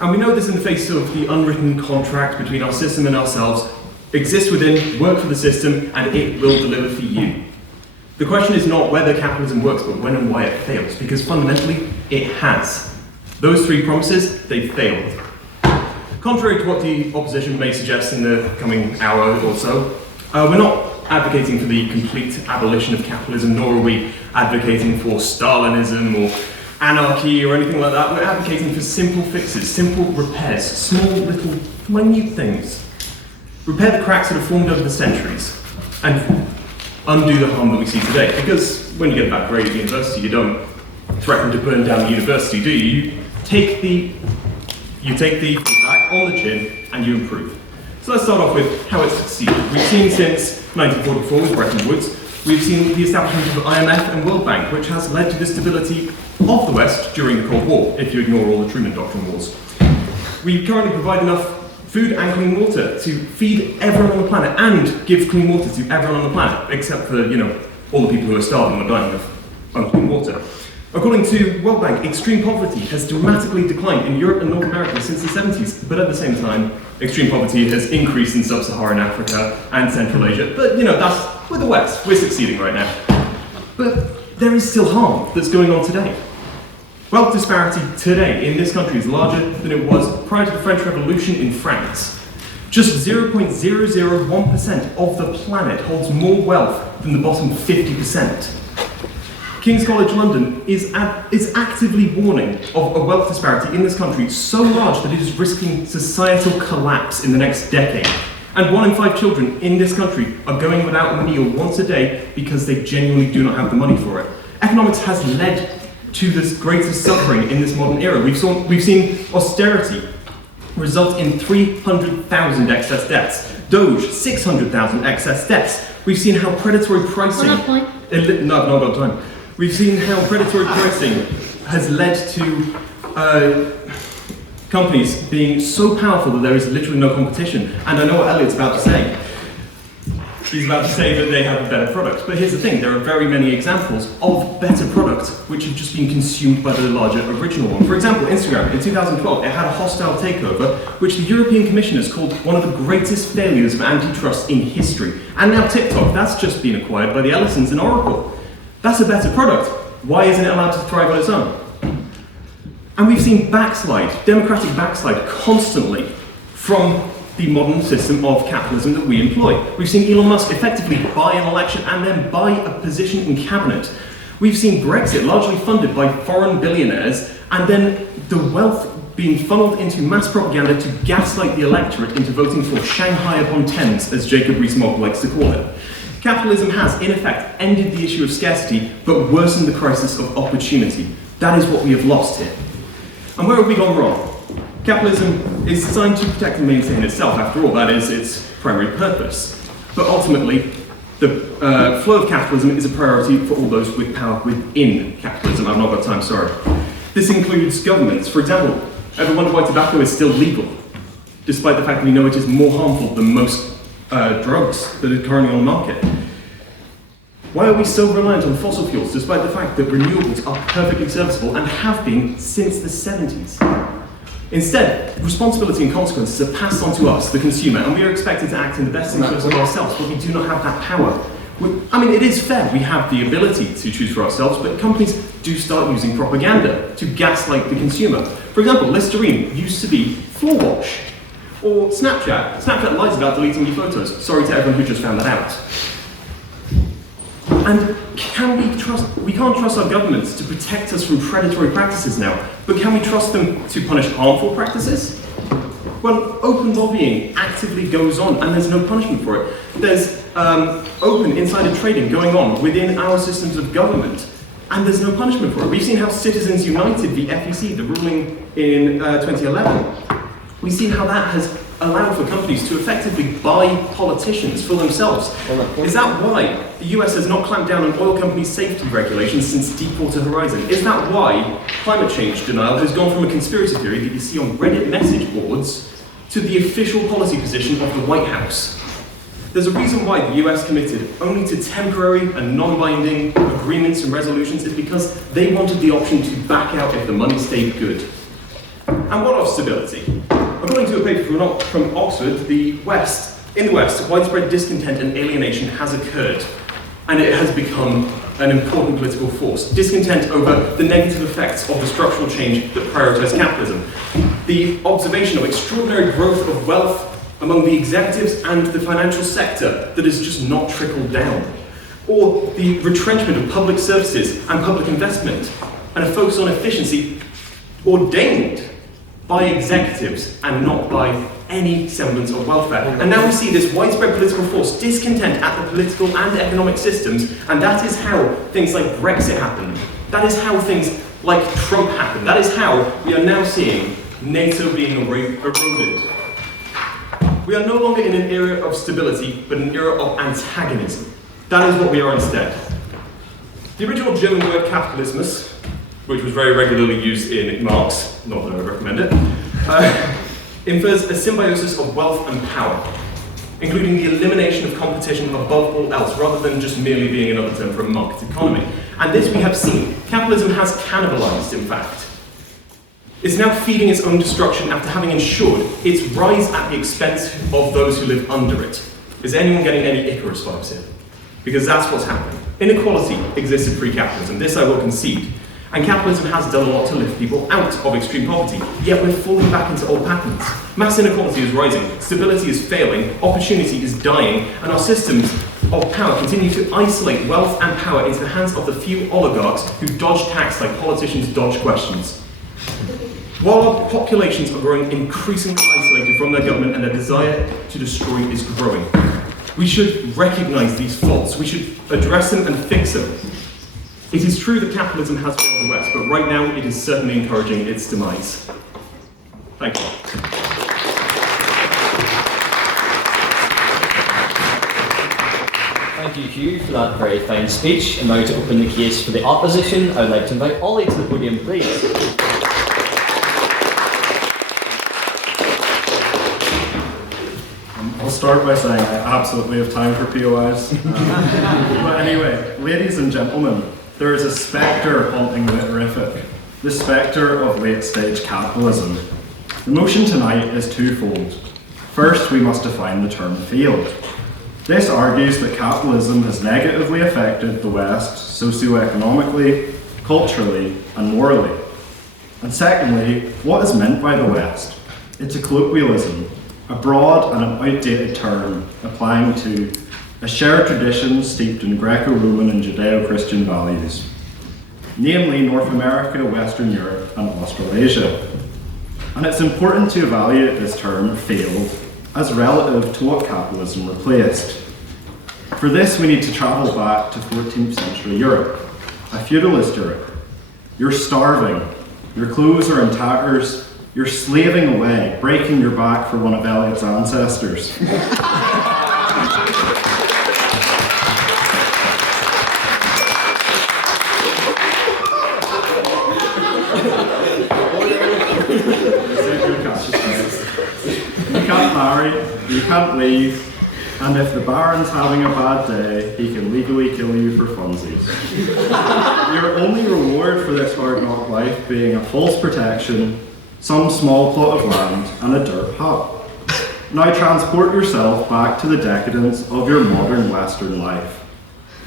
And we know this in the face of the unwritten contract between our system and ourselves: exist within, work for the system, and it will deliver for you. The question is not whether capitalism works, but when and why it fails, because fundamentally, it has. Those three promises, they failed. Contrary to what the opposition may suggest in the coming hour or so, we're not advocating for the complete abolition of capitalism, nor are we advocating for Stalinism or anarchy or anything like that. We're advocating for simple fixes, simple repairs, small little minute things. Repair the cracks that have formed over the centuries and undo the harm that we see today. Because when you get that grade at university, you don't threaten to burn down the university, do you? You take the back on the chin and you improve. So let's start off with how it's succeeded. We've seen since 1944 with Bretton Woods, we've seen the establishment of the IMF and World Bank, which has led to the stability of the West during the Cold War, if you ignore all the Truman Doctrine wars. We currently provide enough food and clean water to feed everyone on the planet and give clean water to everyone on the planet, except for, all the people who are starving or dying of unclean water. According to World Bank, extreme poverty has dramatically declined in Europe and North America since the 70s, but at the same time, extreme poverty has increased in sub-Saharan Africa and Central Asia. But, we're the West, we're succeeding right now. But there is still harm that's going on today. Wealth disparity today in this country is larger than it was prior to the French Revolution in France. Just 0.001% of the planet holds more wealth than the bottom 50%. King's College London is actively warning of a wealth disparity in this country so large that it is risking societal collapse in the next decade. And 1 in 5 children in this country are going without a meal once a day because they genuinely do not have the money for it. Economics has led to this greatest suffering in this modern era. We've seen austerity result in 300,000 excess deaths. Doge, 600,000 excess deaths. We've seen how predatory pricing... One point. No, I've not got time. We've seen how predatory pricing has led to companies being so powerful that there is literally no competition. And I know what Elliot's about to say. He's about to say that they have a better product. But here's the thing, there are very many examples of better products which have just been consumed by the larger original one. For example, Instagram, in 2012, it had a hostile takeover, which the European Commission has called one of the greatest failures of antitrust in history. And now TikTok, that's just been acquired by the Ellisons and Oracle. That's a better product. Why isn't it allowed to thrive on its own? And we've seen democratic backslide constantly from the modern system of capitalism that we employ. We've seen Elon Musk effectively buy an election and then buy a position in cabinet. We've seen Brexit largely funded by foreign billionaires and then the wealth being funneled into mass propaganda to gaslight the electorate into voting for Shanghai upon Thames, as Jacob Rees-Mogg likes to call it. Capitalism has, in effect, ended the issue of scarcity, but worsened the crisis of opportunity. That is what we have lost here. And where have we gone wrong? Capitalism is designed to protect and maintain itself. After all, that is its primary purpose. But ultimately, the flow of capitalism is a priority for all those with power within capitalism. I've not got time, sorry. This includes governments. For example, ever wonder why tobacco is still legal, despite the fact that we know it is more harmful than most drugs that are currently on the market? Why are we so reliant on fossil fuels, despite the fact that renewables are perfectly serviceable and have been since the 70s? Instead, responsibility and consequences are passed on to us, the consumer, and we are expected to act in the best interest of ourselves, but we do not have that power. It is fair, we have the ability to choose for ourselves, but companies do start using propaganda to gaslight the consumer. For example, Listerine used to be floor wash. Or Snapchat. Snapchat lies about deleting your photos. Sorry to everyone who just found that out. And we can't trust our governments to protect us from predatory practices now, but can we trust them to punish harmful practices? Well, open lobbying actively goes on and there's no punishment for it. There's open insider trading going on within our systems of government, and there's no punishment for it. We've seen how Citizens United, the FEC, the ruling in 2011, we've seen how that has allowed for companies to effectively buy politicians for themselves. Is that why the US has not clamped down on oil companies' safety regulations since Deepwater Horizon? Is that why climate change denial has gone from a conspiracy theory that you see on Reddit message boards to the official policy position of the White House? There's a reason why the US committed only to temporary and non-binding agreements and resolutions is because they wanted the option to back out if the money stayed good. And what of stability? According to a paper from Oxford, in the West, widespread discontent and alienation has occurred, and it has become an important political force. Discontent over the negative effects of the structural change that prioritizes capitalism. The observation of extraordinary growth of wealth among the executives and the financial sector that has just not trickled down. Or the retrenchment of public services and public investment, and a focus on efficiency ordained by executives and not by any semblance of welfare. And now we see this widespread political force, discontent at the political and economic systems, and that is how things like Brexit happened. That is how things like Trump happened. That is how we are now seeing NATO being eroded. We are no longer in an era of stability, but an era of antagonism. That is what we are instead. The original German word capitalismus, which was very regularly used in Marx, not that I would recommend it, infers a symbiosis of wealth and power, including the elimination of competition above all else, rather than just merely being another term for a market economy. And this we have seen. Capitalism has cannibalized, in fact. It's now feeding its own destruction after having ensured its rise at the expense of those who live under it. Is anyone getting any Icarus vibes here? Because that's what's happening. Inequality existed pre-capitalism, this I will concede. And capitalism has done a lot to lift people out of extreme poverty, yet we're falling back into old patterns. Mass inequality is rising, stability is failing, opportunity is dying, and our systems of power continue to isolate wealth and power into the hands of the few oligarchs who dodge tax like politicians dodge questions. While our populations are growing increasingly isolated from their government and their desire to destroy is growing, we should recognize these faults, we should address them and fix them. It is true that capitalism has failed the West, but right now it is certainly encouraging its demise. Thank you. Thank you, Hugh, for that very fine speech. And now to open the case for the opposition, I would like to invite Ollie to the podium, please. I'll start by saying I absolutely have time for POIs. But anyway, ladies and gentlemen, there is a spectre haunting the horrific, the spectre of late-stage capitalism. The motion tonight is twofold. First, we must define the term failed. This argues that capitalism has negatively affected the West socioeconomically, culturally, and morally. And secondly, what is meant by the West? It's a colloquialism, a broad and an outdated term applying to a shared tradition steeped in Greco-Roman and Judeo-Christian values, namely North America, Western Europe, and Australasia. And it's important to evaluate this term, failed, as relative to what capitalism replaced. For this, we need to travel back to 14th century Europe, a feudalist Europe. You're starving, your clothes are in tatters, you're slaving away, breaking your back for one of Elliot's ancestors. You can't marry, you can't leave, and if the Baron's having a bad day, he can legally kill you for funsies. Your only reward for this hard knock life being a false protection, some small plot of land and a dirt hut. Now transport yourself back to the decadence of your modern Western life.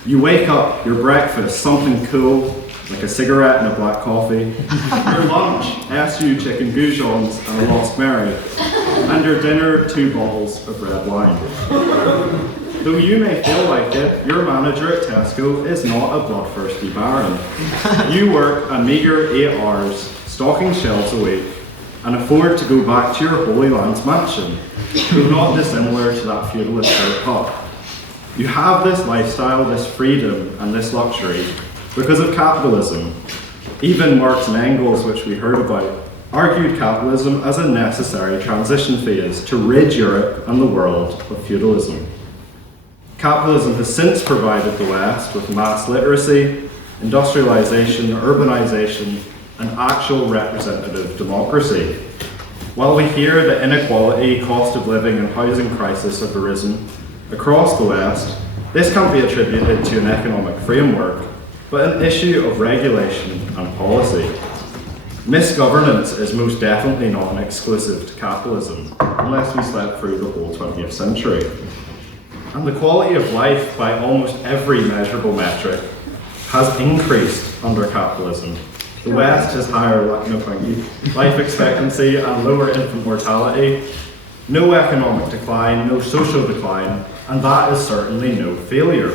You wake up, your breakfast, something cool, like a cigarette and a black coffee. Your lunch, SU chicken goujons and a Lost Mary. And your dinner, 2 bottles of red wine. Though you may feel like it, your manager at Tesco is not a bloodthirsty baron. You work a meagre 8 hours, stocking shelves a week, and afford to go back to your Holy Land's mansion, though not dissimilar to that feudalist dirt hut. You have this lifestyle, this freedom, and this luxury because of capitalism. Even Marx and Engels, which we heard about, argued capitalism as a necessary transition phase to rid Europe and the world of feudalism. Capitalism has since provided the West with mass literacy, industrialization, urbanization, and actual representative democracy. While we hear that inequality, cost of living, and housing crisis have arisen across the West, this can't be attributed to an economic framework, but an issue of regulation and policy. Misgovernance is most definitely not exclusive to capitalism, unless we slept through the whole 20th century. And the quality of life by almost every measurable metric has increased under capitalism. The West has higher life expectancy and lower infant mortality, no economic decline, no social decline, and that is certainly no failure.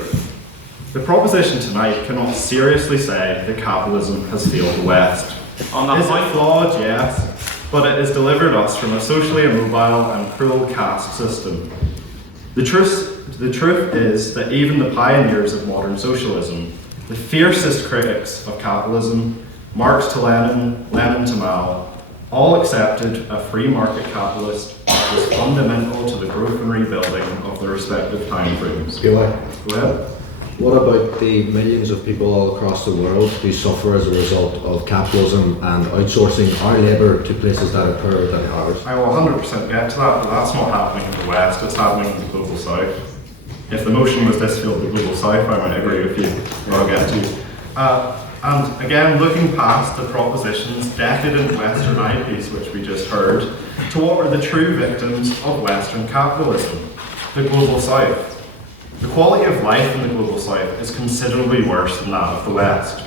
The proposition tonight cannot seriously say that capitalism has failed the West. Is it flawed? Yes, but it has delivered us from a socially immobile and cruel caste system. The truth is that even the pioneers of modern socialism, the fiercest critics of capitalism, Marx to Lenin, Lenin to Mao, all accepted a free market capitalist was fundamental to the growth and rebuilding of their respective time frames. Go ahead. What about the millions of people all across the world who suffer as a result of capitalism and outsourcing our labour to places that are poorer than ours? I will 100% get to that, but that's not happening in the West, it's happening in the global South. If the motion was this field, the global South, I might agree with you, but I'll get to. And again, looking past the proposition's decadent Western eyepiece, which we just heard, to what are the true victims of Western capitalism, the global South. The quality of life in the global South is considerably worse than that of the West.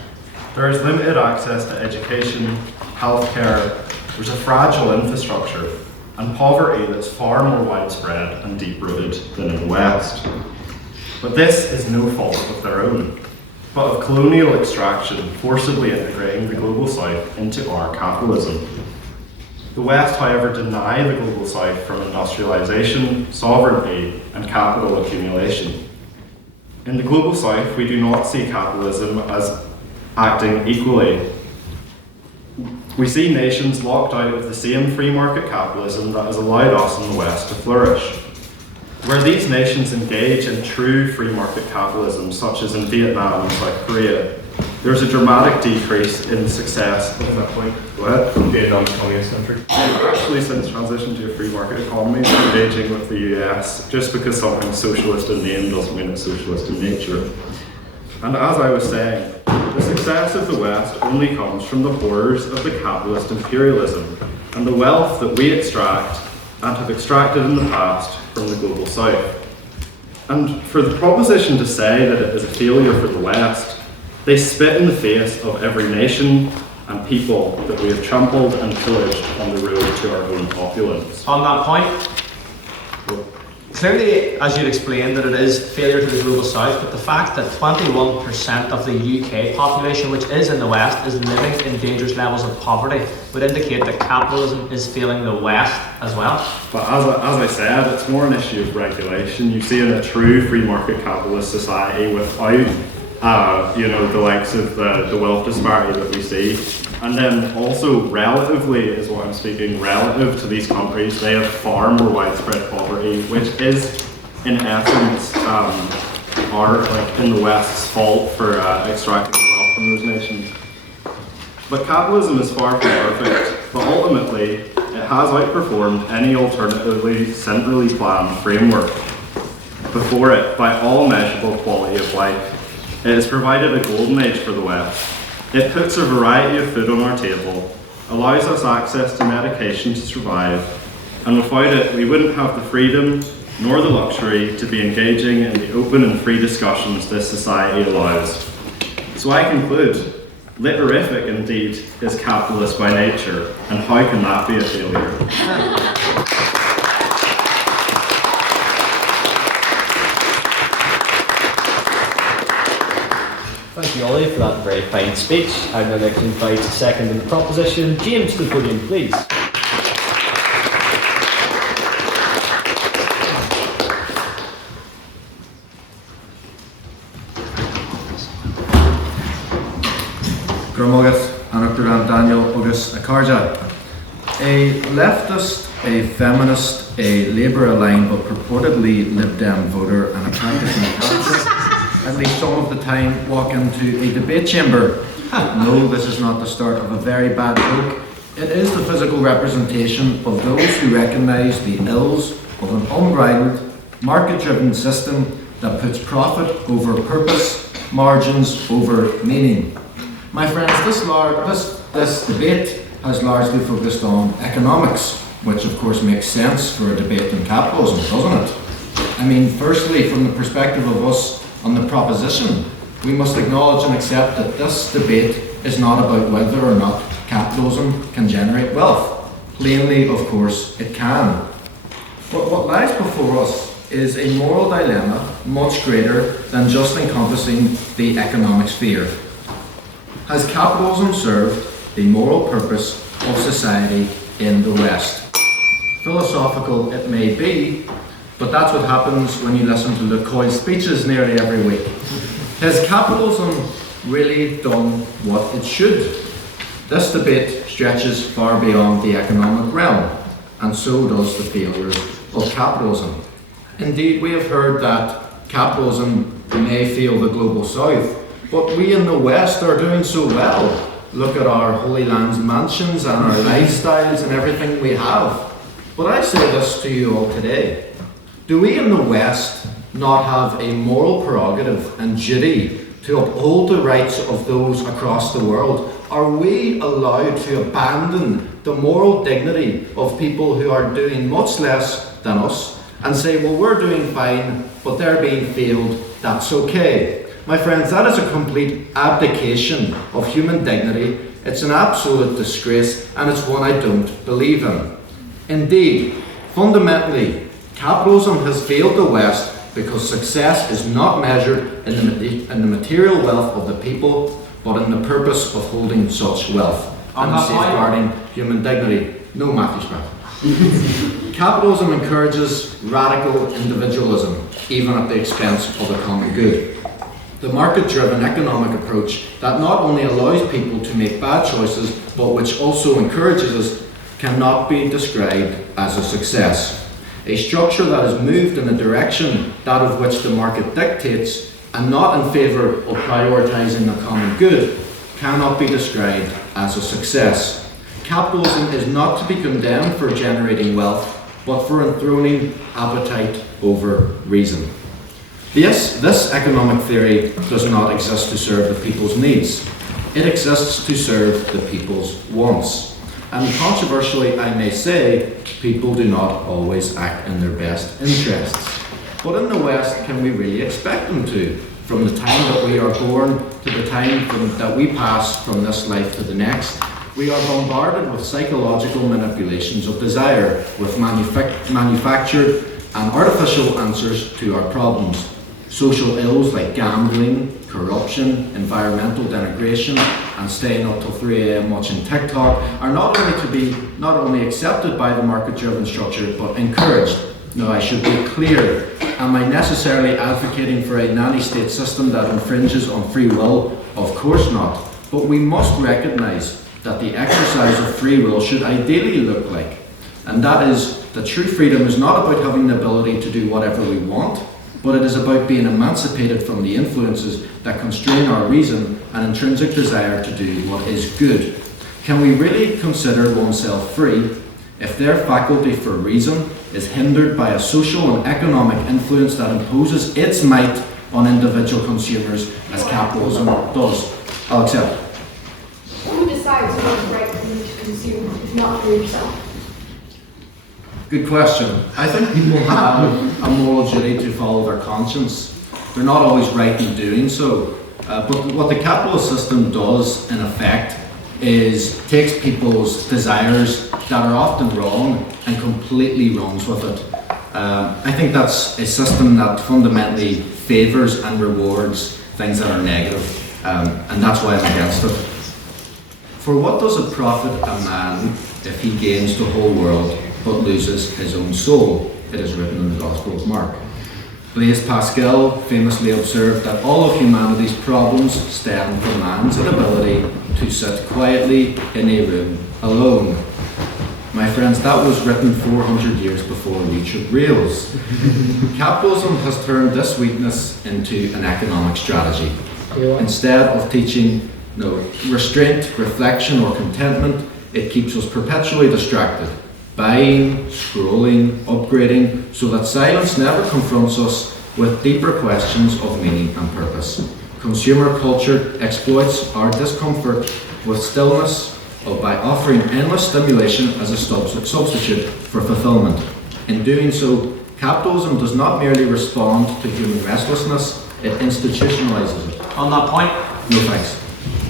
There is limited access to education, healthcare, there's a fragile infrastructure, and poverty that's far more widespread and deep-rooted than in the West. But this is no fault of their own, but of colonial extraction forcibly integrating the global South into our capitalism. The West, however, deny the global South from industrialization, sovereignty, and capital accumulation. In the global South, we do not see capitalism as acting equally. We see nations locked out of the same free market capitalism that has allowed us in the West to flourish. Where these nations engage in true free market capitalism, such as in Vietnam and South Korea, there's a dramatic decrease in success of that point. Go ahead. Vietnam's communist country. Actually, since transition to a free market economy, engaging with the US, just because something's socialist in name doesn't mean it's socialist in nature. And as I was saying, the success of the West only comes from the horrors of the capitalist imperialism and the wealth that we extract and have extracted in the past from the global South. And for the proposition to say that it is a failure for the West, they spit in the face of every nation and people that we have trampled and pillaged on the road to our own opulence. On that point, clearly, as you'd explained, that it is failure to the global South, but the fact that 21% of the UK population, which is in the West, is living in dangerous levels of poverty, would indicate that capitalism is failing the West as well. But as I said, it's more an issue of regulation. You see in a true free market capitalist society without the likes of the wealth disparity that we see. And then also relatively, is what I'm speaking, relative to these countries, they have far more widespread poverty, which is in essence in the West's fault for extracting the wealth from those nations. But capitalism is far from perfect, but ultimately it has outperformed any alternatively centrally planned framework before it by all measurable quality of life. It has provided a golden age for the West. It puts a variety of food on our table, allows us access to medication to survive, and without it we wouldn't have the freedom nor the luxury to be engaging in the open and free discussions this society allows. So I conclude, literific indeed is capitalist by nature, and how can that be a failure? Thank you, Ollie, for that very fine speech. I'd now like to invite seconding the proposition, James, to the podium, please. Grumagus, Anoctor Daniel, August Akarja. A leftist, a feminist, a Labour-aligned but purportedly Lib Dem voter and a practicing Catholic, at least some of the time, walk into a debate chamber. No, this is not the start of a very bad joke. It is the physical representation of those who recognise the ills of an unbridled, market-driven system that puts profit over purpose, margins over meaning. My friends, this debate has largely focused on economics, which of course makes sense for a debate on capitalism, doesn't it? I mean, firstly, from the perspective of us on the proposition, we must acknowledge and accept that this debate is not about whether or not capitalism can generate wealth. Plainly, of course, it can. But what lies before us is a moral dilemma much greater than just encompassing the economic sphere. Has capitalism served the moral purpose of society in the West? Philosophical it may be, but that's what happens when you listen to Lecoy's speeches nearly every week. Has capitalism really done what it should? This debate stretches far beyond the economic realm, and so does the failures of capitalism. Indeed, we have heard that capitalism may fail the global south, but we in the West are doing so well. Look at our Holy Lands mansions and our lifestyles and everything we have. But I say this to you all today. Do we in the West not have a moral prerogative and duty to uphold the rights of those across the world? Are we allowed to abandon the moral dignity of people who are doing much less than us and say, well, we're doing fine, but they're being failed, that's okay? My friends, that is a complete abdication of human dignity. It's an absolute disgrace, and it's one I don't believe in. Indeed, fundamentally, capitalism has failed the West because success is not measured in the material wealth of the people, but in the purpose of holding such wealth and safeguarding human dignity. No, Matthew Smith. Capitalism encourages radical individualism, even at the expense of the common good. The market-driven economic approach that not only allows people to make bad choices, but which also encourages us, cannot be described as a success. A structure that is moved in a direction that of which the market dictates, and not in favour of prioritising the common good, cannot be described as a success. Capitalism is not to be condemned for generating wealth, but for enthroning appetite over reason. This economic theory does not exist to serve the people's needs. It exists to serve the people's wants. And controversially, I may say, people do not always act in their best interests. But in the West, can we really expect them to? From the time that we are born to the time that we pass from this life to the next, we are bombarded with psychological manipulations of desire, with manufactured and artificial answers to our problems. Social ills like gambling, corruption, environmental denigration, and staying up till 3 a.m. watching TikTok are not only accepted by the market-driven structure, but encouraged. Now, I should be clear. Am I necessarily advocating for a nanny-state system that infringes on free will? Of course not. But we must recognise that the exercise of free will should ideally look like. And that is that true freedom is not about having the ability to do whatever we want, but it is about being emancipated from the influences that constrain our reason and intrinsic desire to do what is good. Can we really consider oneself free if their faculty for reason is hindered by a social and economic influence that imposes its might on individual consumers as capitalism does? I'll accept. Who decides who is right and who is consume, if not for yourself? Good question. I think people have a moral duty to follow their conscience. They're not always right in doing so. But what the capitalist system does, in effect, is takes people's desires that are often wrong and completely runs with it. I think that's a system that fundamentally favours and rewards things that are negative, and that's why I'm against it. For what does it profit a man if he gains the whole world but loses his own soul? It is written in the Gospel of Mark. Blaise Pascal famously observed that all of humanity's problems stem from man's inability to sit quietly in a room alone. My friends, that was written 400 years before YouTube Reels. Capitalism has turned this weakness into an economic strategy. Instead of teaching restraint, reflection, or contentment, it keeps us perpetually distracted, buying, scrolling, upgrading, so that silence never confronts us with deeper questions of meaning and purpose. Consumer culture exploits our discomfort with stillness by offering endless stimulation as a substitute for fulfillment. In doing so, capitalism does not merely respond to human restlessness, it institutionalizes it. On that point? No thanks.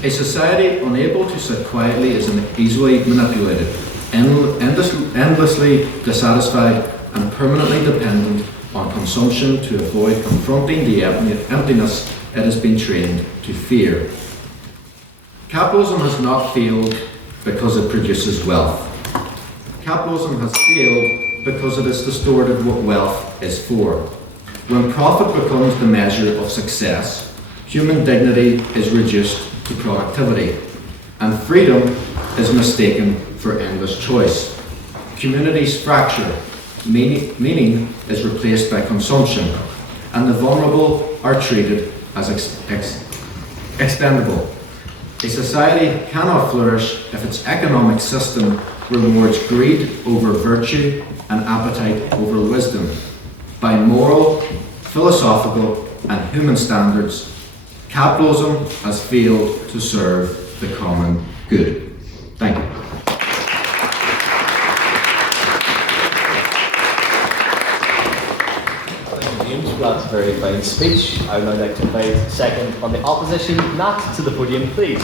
A society unable to sit quietly is easily manipulated, endlessly dissatisfied, and permanently dependent on consumption to avoid confronting the emptiness it has been trained to fear. Capitalism has not failed because it produces wealth. Capitalism has failed because it has distorted what wealth is for. When profit becomes the measure of success, human dignity is reduced to productivity, and freedom is mistaken for endless choice. Communities fracture, meaning is replaced by consumption, and the vulnerable are treated as expendable. A society cannot flourish if its economic system rewards greed over virtue and appetite over wisdom. By moral, philosophical, and human standards, capitalism has failed to serve the common good. Thank you. That's a very fine speech. I would now like to invite second on the opposition, Nat, to the podium, please.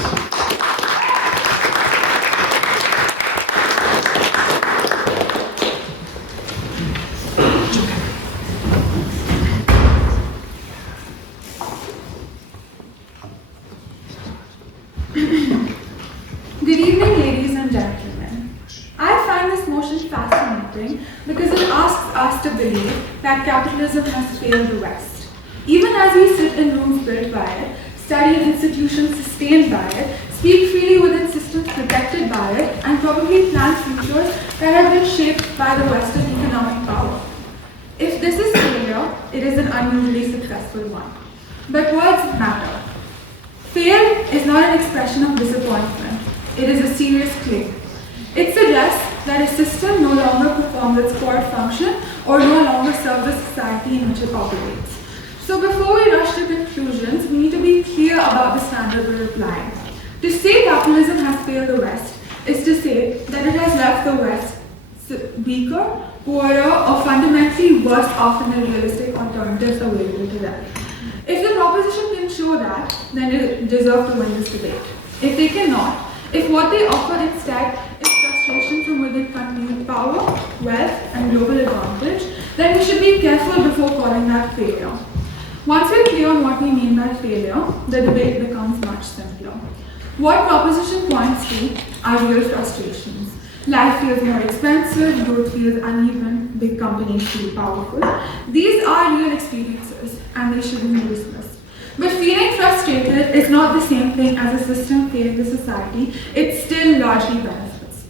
Good evening, ladies and gentlemen. I find this motion fascinating because it asks us to believe that capitalism has failed the West. Even as we sit in rooms built by it, study in institutions sustained by it, speak freely within systems protected by it, and probably plan futures that have been shaped by the Western economic power. If this is failure, it is an unusually successful one. But words matter. Fail is not an expression of disappointment. It is a serious claim. It suggests that a system no longer performs its core function or no longer serves the society in which it operates. So before we rush to conclusions, we need to be clear about the standard we're applying. To say capitalism has failed the West is to say that it has left the West weaker, poorer, or fundamentally worse off in the realistic alternatives available to them. If the proposition can show that, then it deserves to win this debate. If they cannot, if what they offer instead is frustration from within continued power, wealth, and global advantage, then we should be careful before calling that failure. Once we're clear on what we mean by failure, the debate becomes much simpler. What proposition points to are real frustrations. Life feels more expensive, growth feels uneven, big companies feel powerful. These are real experiences, and they shouldn't be dismissed. But feeling frustrated is not the same thing as a system failing the society. It still largely benefits.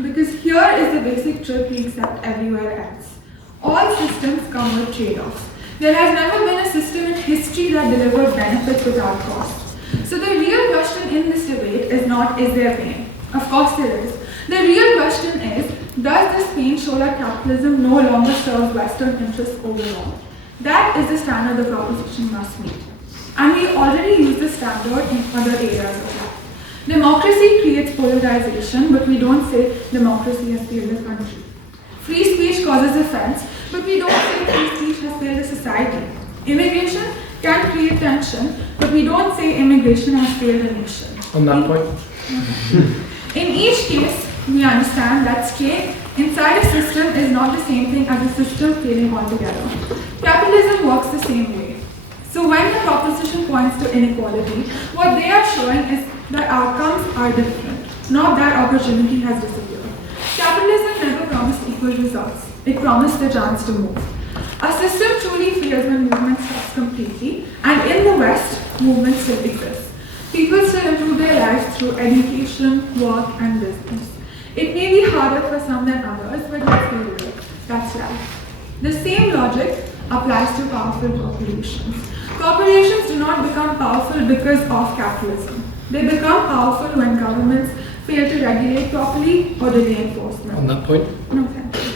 Because here is the basic truth we accept everywhere else. All systems come with trade-offs. There has never been a system in history that delivered benefits without cost. So the real question in this debate is not, is there pain? Of course there is. The real question is, does this pain show that capitalism no longer serves Western interests overall? That is the standard the proposition must meet. And we already use the standard in other areas of life. Democracy creates polarization, but we don't say democracy has failed a country. Free speech causes offense, but we don't say free speech has failed a society. Immigration can create tension, but we don't say immigration has failed a nation. On that point. In each case, we understand that staying inside a system is not the same thing as a system failing altogether. Capitalism works the same way. So when the proposition points to inequality, what they are showing is that outcomes are different, not that opportunity has disappeared. Capitalism never promised equal results. It promised the chance to move. A system truly fails when movement stops completely, and in the West, movement still exists. People still improve their lives through education, work, and business. It may be harder for some than others, but let's be real. That's life. The same logic applies to powerful corporations. Corporations do not become powerful because of capitalism. They become powerful when governments fail to regulate properly or delay enforcement. On that point. No, thank you.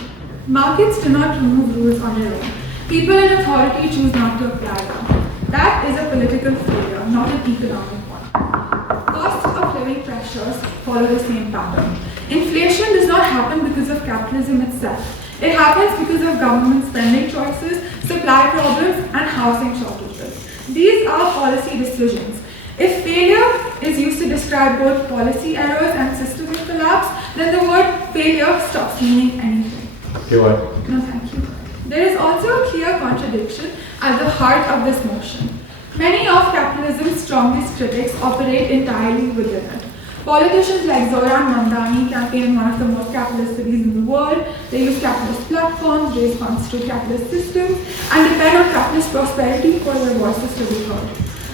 Markets do not remove rules on their own. People in authority choose not to apply them. That is a political failure, not an economic one. Cost of living pressures follow the same pattern. Inflation does not happen because of capitalism itself. It happens because of government spending choices, supply problems, and housing shortages. These are policy decisions. If failure is used to describe both policy errors and systemic collapse, then the word failure stops meaning anything. No, thank you. There is also a clear contradiction at the heart of this motion. Many of capitalism's strongest critics operate entirely within it. Politicians like Zoran Mordani campaign in one of the most capitalist cities in the world. They use capitalist platforms, raise funds to capitalist systems, and depend on capitalist prosperity for their voices to be heard.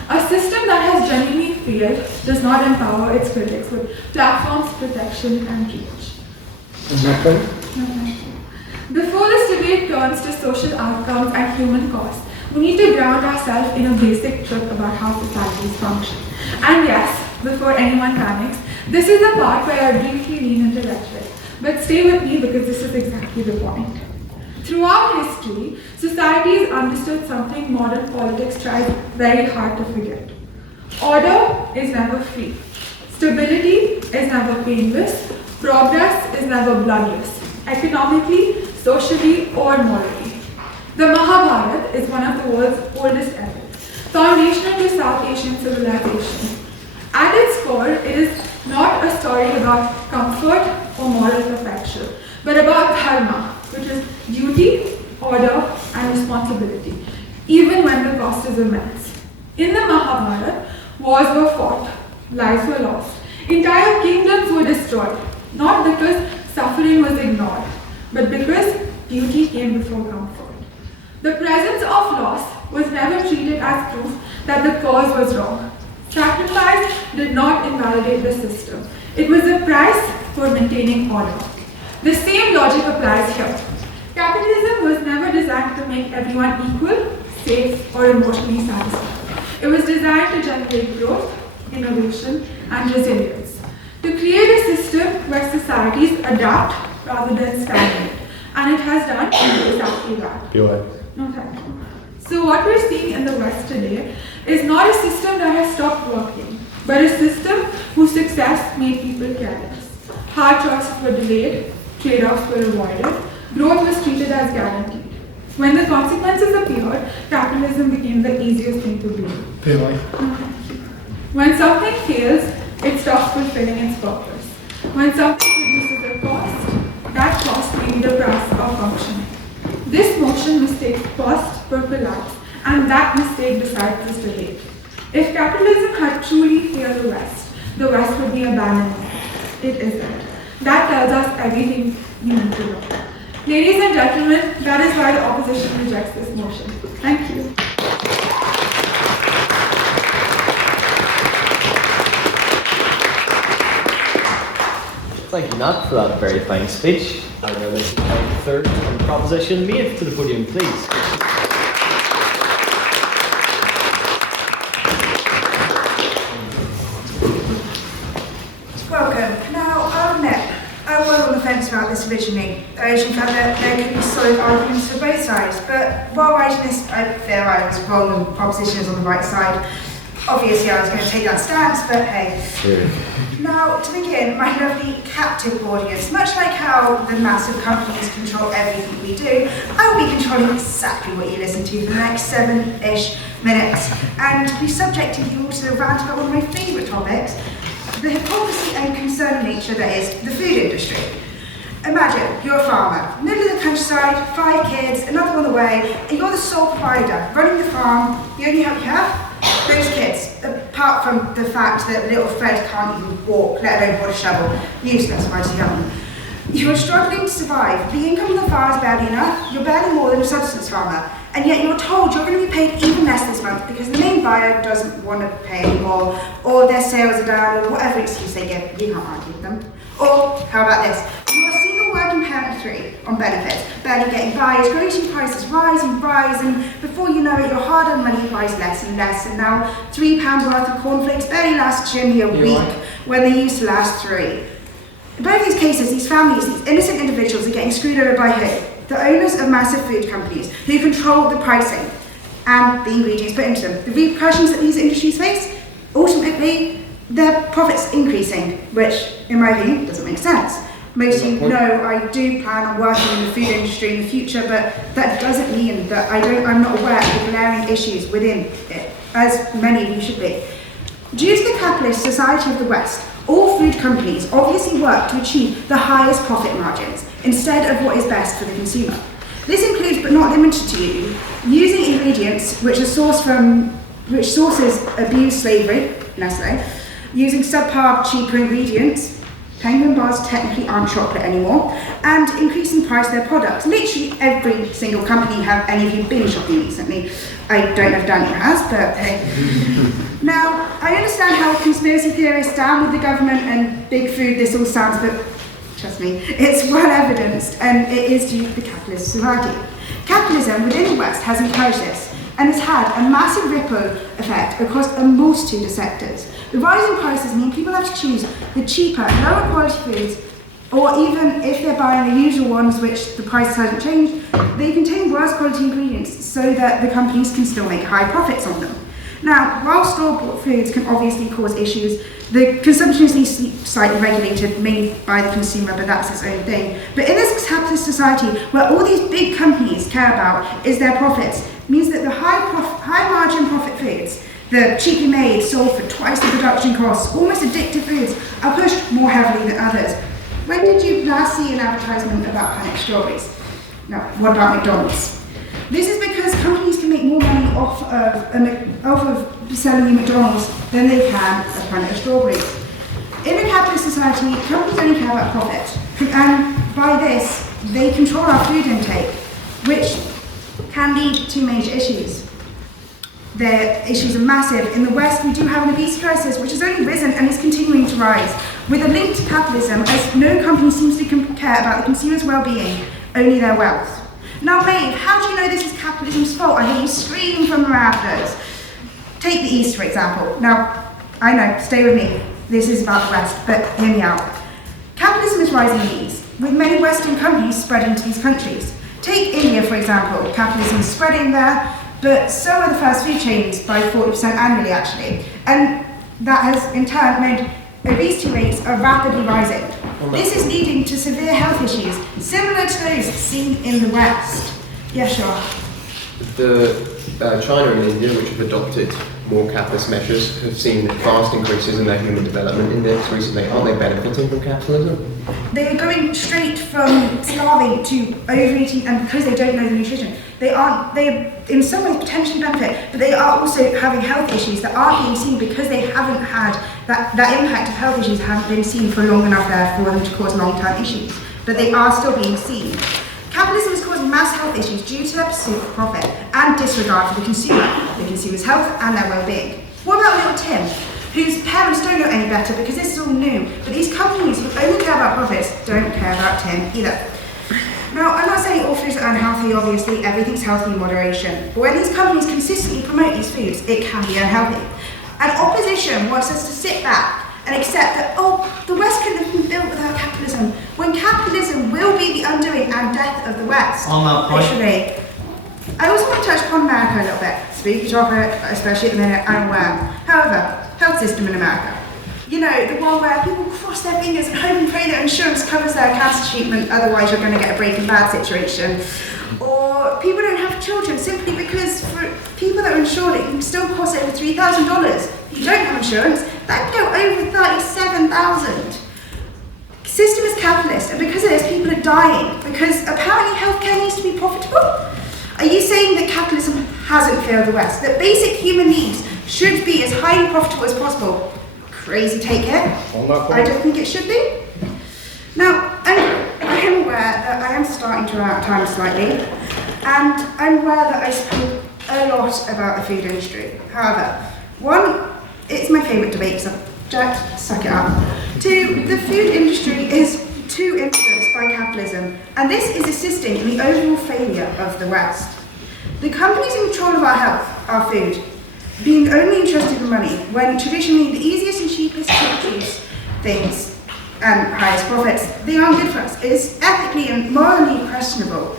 A system that has genuinely failed does not empower its critics with platforms, protection, and reach. Before this debate turns to social outcomes and human costs, we need to ground ourselves in a basic truth about how societies function. And yes, before anyone panics, this is the part where I briefly lean into rhetoric. But stay with me because this is exactly the point. Throughout history, societies understood something modern politics tries very hard to forget. Order is never free. Stability is never painless. Progress is never bloodless, economically, socially, or morally. The Mahabharata is one of the world's oldest epics, foundational to South Asian civilization. At its core, it is not a story about comfort or moral perfection, but about dharma, which is duty, order, and responsibility, even when the cost is immense. In the Mahabharata, wars were fought, lives were lost, entire kingdoms were destroyed, not because suffering was ignored, but because duty came before comfort. The presence of loss was never treated as proof that the cause was wrong. Sacrifice did not invalidate the system. It was a price for maintaining order. The same logic applies here. Capitalism was never designed to make everyone equal, safe, or emotionally satisfied. It was designed to generate growth, innovation, and resilience. To create a system where societies adapt rather than stagnate. And it has done exactly that. No, thank you. So what we're seeing in the West today is not a system that has stopped working, but a system whose success made people careless. Hard choices were delayed, trade-offs were avoided, growth was treated as guaranteed. When the consequences appeared, capitalism became the easiest thing to blame. When something fails, it stops fulfilling its purpose. When something produces a cost, that cost may be the price of functioning. This motion mistakes cost for collapse, and that mistake decides this debate. If capitalism had truly failed the West would be abandoning it. It isn't. That tells us everything you need to know. Ladies and gentlemen, that is why the opposition rejects this motion. Thank you. Thank you, Nat, for that very fine speech. I would now like to invite third on the proposition, Maeve, to the podium, please. Welcome. Now, I'll admit, I was on the fence about this originally. I actually felt that there could be solid arguments for both sides, but while writing this, I feel I was wrong and the proposition is on the right side. Obviously, I was going to take that stance, but hey. Now, to begin, my lovely captive audience, much like how the massive companies control everything we do, I will be controlling exactly what you listen to for the next 7-ish minutes, and be subjecting you all to a rant about one of my favourite topics, the hypocrisy and concerning nature that is the food industry. Imagine, you're a farmer, middle of the countryside, 5 kids, another on the way, and you're the sole provider, running the farm. The only help you have? Those kids, apart from the fact that little Fred can't even walk, let alone hold a shovel. Useless, right to young. You're struggling to survive. The income of the farm is barely enough. You're barely more than a subsistence farmer. And yet you're told you're going to be paid even less this month because the main buyer doesn't want to pay anymore, or their sales are down, or whatever excuse they give. You can't argue with them. Or, how about this? You're a single working parent of 3 on benefits, barely getting by as grocery prices rise and rise, and before you know it, your hard-earned money buys less and less, and now £3 worth of cornflakes barely last Jimmy a week when they used to last 3. In both these cases, these families, these innocent individuals are getting screwed over by who? The owners of massive food companies who control the pricing and the ingredients put into them. The repercussions that these industries face, ultimately, their profits increasing, which, in my opinion, doesn't make sense. Most of you know I do plan on working in the food industry in the future, but that doesn't mean that I'm not aware of the glaring issues within it, as many of you should be. Due to the capitalist society of the West, all food companies obviously work to achieve the highest profit margins instead of what is best for the consumer. This includes, but not limited to, using ingredients which sources abuse slavery, Nestle, using subpar, cheaper ingredients. Penguin bars technically aren't chocolate anymore, and increasing the price of their products. Literally every single company. Have any of you been shopping recently? I don't know if Daniel has, but hey. Now, I understand how conspiracy theorists down with the government and big food this all sounds, but trust me, it's well evidenced, and it is due to the capitalist society. Capitalism within the West has encouraged this, and has had a massive ripple effect across a multitude of sectors. The rising prices mean people have to choose the cheaper, lower quality foods, or even if they're buying the usual ones, which the price hasn't changed, they contain worse quality ingredients so that the companies can still make high profits on them. Now, while store-bought foods can obviously cause issues, the consumption is slightly regulated, mainly by the consumer, but that's its own thing. But in this capitalist society, where all these big companies care about is their profits, means that the high margin profit foods, the cheaply made, sold for twice the production costs, almost addictive foods, are pushed more heavily than others. When did you last see an advertisement about panic strawberries? No, what about McDonald's? This is because companies can make more money off of selling you McDonald's than they can a planet of strawberries. In a capitalist society, companies only care about profit, and by this, they control our food intake, which can lead to major issues. The issues are massive. In the West, we do have an obesity crisis, which has only risen and is continuing to rise, with a link to capitalism, as no company seems to care about the consumer's well-being, only their wealth. Now, Maeve, how do you know this is capitalism's fault? I hear you scream from the rafters. Take the East, for example. Now, I know, stay with me. This is about the West, but hear me out. Capitalism is rising in the East, with many Western companies spreading to these countries. Take India, for example. Capitalism is spreading there, but so are the fast food chains by 40% annually, actually. And that has, in turn, made obesity rates are rapidly rising. This is leading to severe health issues, similar to those seen in the West. Yeah, sure. China and India, which have adopted more capitalist measures, have seen vast increases in their Human Development Index recently. Aren't they benefiting from capitalism? They are going straight from starving to overeating, and because they don't know the nutrition, they in some ways potentially benefit, but they are also having health issues that aren't being seen because they haven't had that impact of health issues haven't been seen for long enough there for them to cause long-term issues, but they are still being seen. Capitalism is causing mass health issues due to their pursuit of profit and disregard for the consumer's health and their well-being. What about little Tim, whose parents don't know any better because this is all new, but these companies who only care about profits don't care about Tim either. Now, I'm not saying all foods are unhealthy, obviously, everything's healthy in moderation, but when these companies consistently promote these foods, it can be unhealthy. And opposition wants us to sit back and accept that, the West couldn't have been built without capitalism, when capitalism will be the undoing and death of the West. On that point. Literally. I also want to touch upon America a little bit. Spooky topic, especially at the minute, I'm aware. However, health system in America. You know, the one where people cross their fingers and hope and pray that insurance covers their cancer treatment, otherwise you're going to get a Breaking Bad situation. Or people don't have children simply because for people that are insured, it can still cost over $3,000. If you don't have insurance, that can go over $37,000. System is capitalist, and because of this, people are dying, because apparently healthcare needs to be profitable. Are you saying that capitalism hasn't failed the West, that basic human needs should be as highly profitable as possible? Crazy take here. I don't think it should be. Now, I am aware that I am starting to run out of time slightly, and I'm aware that I spoke a lot about the food industry. However, one, it's my favourite debate subject, suck it up. Two, the food industry is too influenced by capitalism, and this is assisting in the overall failure of the West. The companies in control of our health, our food, being only interested in money, when traditionally the easiest and cheapest to produce things and highest profits, they aren't good for us. It is ethically and morally questionable,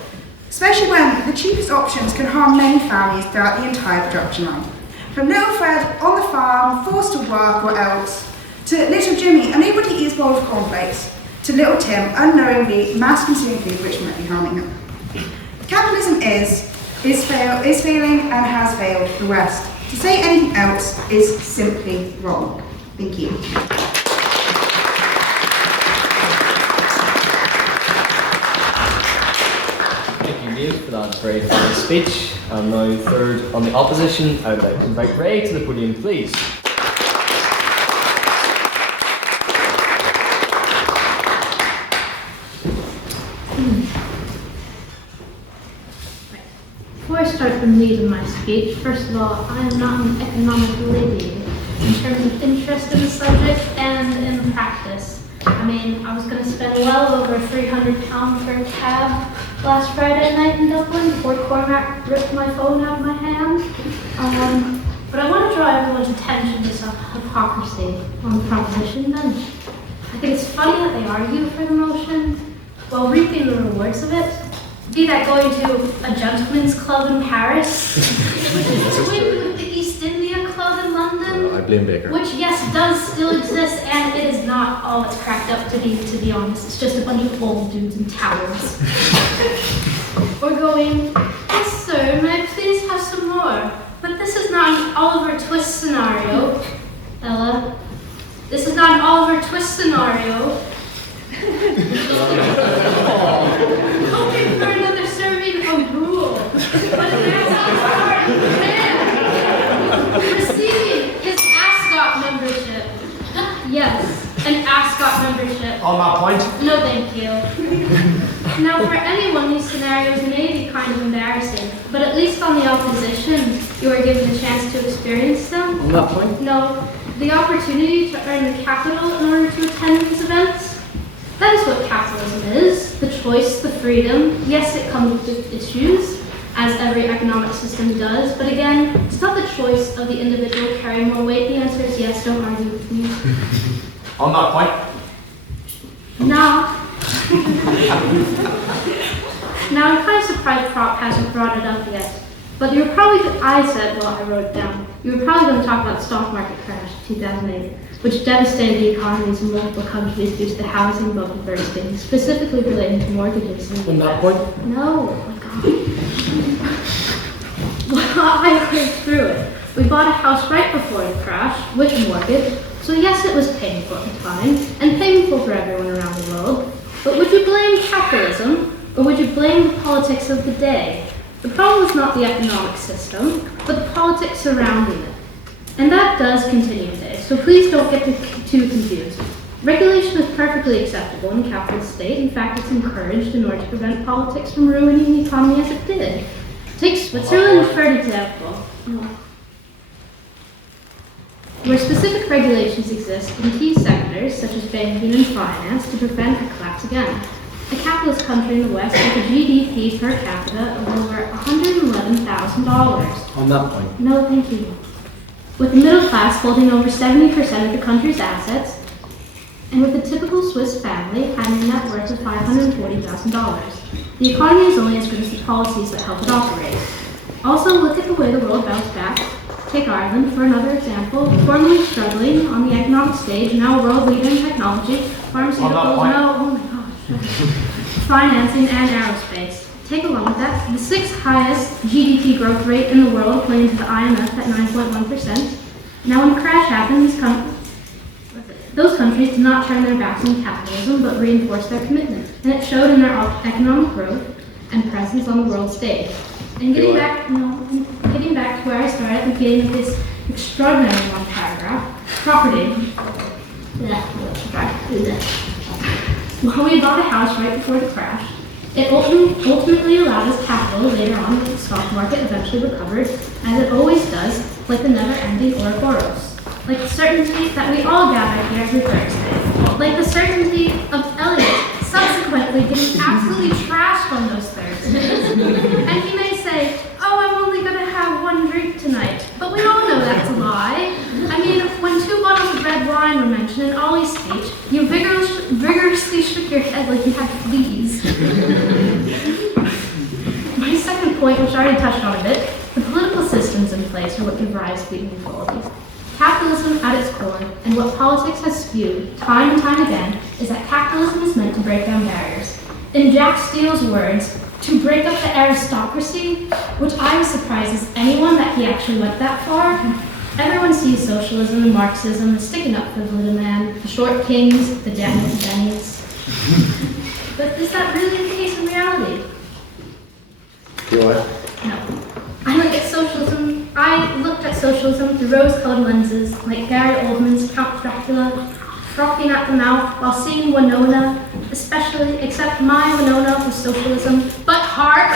especially when the cheapest options can harm many families throughout the entire production line. From little Fred on the farm, forced to work or else, to little Jimmy unable to eat his bowl of cornflakes, to little Tim unknowingly mass-consuming food which might be harming him. Capitalism is failing and has failed the West. To say anything else is simply wrong. Thank you. Thank you, Maeve, for that very thorough speech. And now, third on the opposition, I would like to invite Rea to the podium, please. Before I start the meat of my speech, first of all, I am not an economic lady in terms of interest in the subject and in practice. I mean, I was going to spend well over £300 for a cab last Friday night in Dublin before Cormac ripped my phone out of my hand. But I want to draw everyone's attention to some hypocrisy on the proposition bench. I think it's funny that they argue for the motion while reaping the rewards of it. Be that going to a gentleman's club in Paris, twinned with the East India Club in London, I blame Baker. which yes does still exist, and it is not all it's cracked up to be honest. It's just a bunch of old dudes in towers. Or going, yes sir, may I please have some more? But this is not an Oliver Twist scenario, Ella. This is not an Oliver Twist scenario. Hoping for another serving of rule. But man, receiving his Ascot membership. Yes, an Ascot membership. On my point. No, thank you. Now, for anyone, these scenarios may be kind of embarrassing, but at least on the opposition, you are given the chance to experience them. On that point? No, the opportunity to earn the capital in order to attend these events. That is what capitalism is, the choice, the freedom. Yes, it comes with issues, as every economic system does, but again, it's not the choice of the individual carrying more weight. The answer is yes, don't argue with me. On that point. Now, I'm kind of surprised Prop hasn't brought it up yet, but you were probably, I said, well, I wrote it down, you were probably going to talk about the stock market crash of 2008. Which devastated the economies in multiple countries due to the housing bubble bursting, specifically relating to mortgages. On that point? No, oh my God. Well, I went through it. We bought a house right before the crash, with a mortgage, so yes, it was painful at the time, and painful for everyone around the world. But would you blame capitalism, or would you blame the politics of the day? The problem was not the economic system, but the politics surrounding it. And that does continue today, so please don't get too confused. Regulation is perfectly acceptable in a capitalist state. In fact, it's encouraged in order to prevent politics from ruining the economy as it did. Take Switzerland for example, where specific regulations exist in key sectors such as banking and finance to prevent a collapse again. A capitalist country in the West with a GDP per capita of over $111,000. On that point. No, thank you. With the middle class holding over 70% of the country's assets, and with a typical Swiss family having a net worth of $540,000. The economy is only as good as the policies that help it operate. Also, look at the way the world bounced back Take Ireland for another example. Formerly struggling on the economic stage, now a world leader in technology, pharmaceuticals, financing, and aerospace. Take along with that, the sixth highest GDP growth rate in the world, according to the IMF, at 9.1%. Now, when the crash happened, those countries did not turn their backs on capitalism, but reinforced their commitment, and it showed in their economic growth and presence on the world stage. And getting back to where I started at the beginning of this extraordinary long paragraph, property. While we bought a house right before the crash, it ultimately allowed us capital later on when the stock market eventually recovered, as it always does, like the never-ending Ouroboros. Like the certainty that we all gather here every Thursday. Like the certainty of Elliot subsequently getting absolutely trashed on those Thursdays. And he may say, oh, I'm only going to have one drink tonight. But we all know that's a lie. I mean, when 2 bottles of red wine were mentioned in Ollie's speech, you vigorously shook your head like you had fleas. My second point, which I already touched on a bit, the political systems in place are what give rise to inequality. Capitalism at its core, and what politics has spewed time and time again, is that capitalism is meant to break down barriers. In Jack Steele's words, to break up the aristocracy, which I was surprised as anyone that he actually went that far. Everyone sees socialism and Marxism as sticking up for the little man, the short kings, the Daniel Bennies. But is that really the case in reality? No. I looked at socialism through rose-colored lenses, like Gary Oldman's Count Dracula, frothing at the mouth while seeing Winona, except my Winona was socialism. But hark!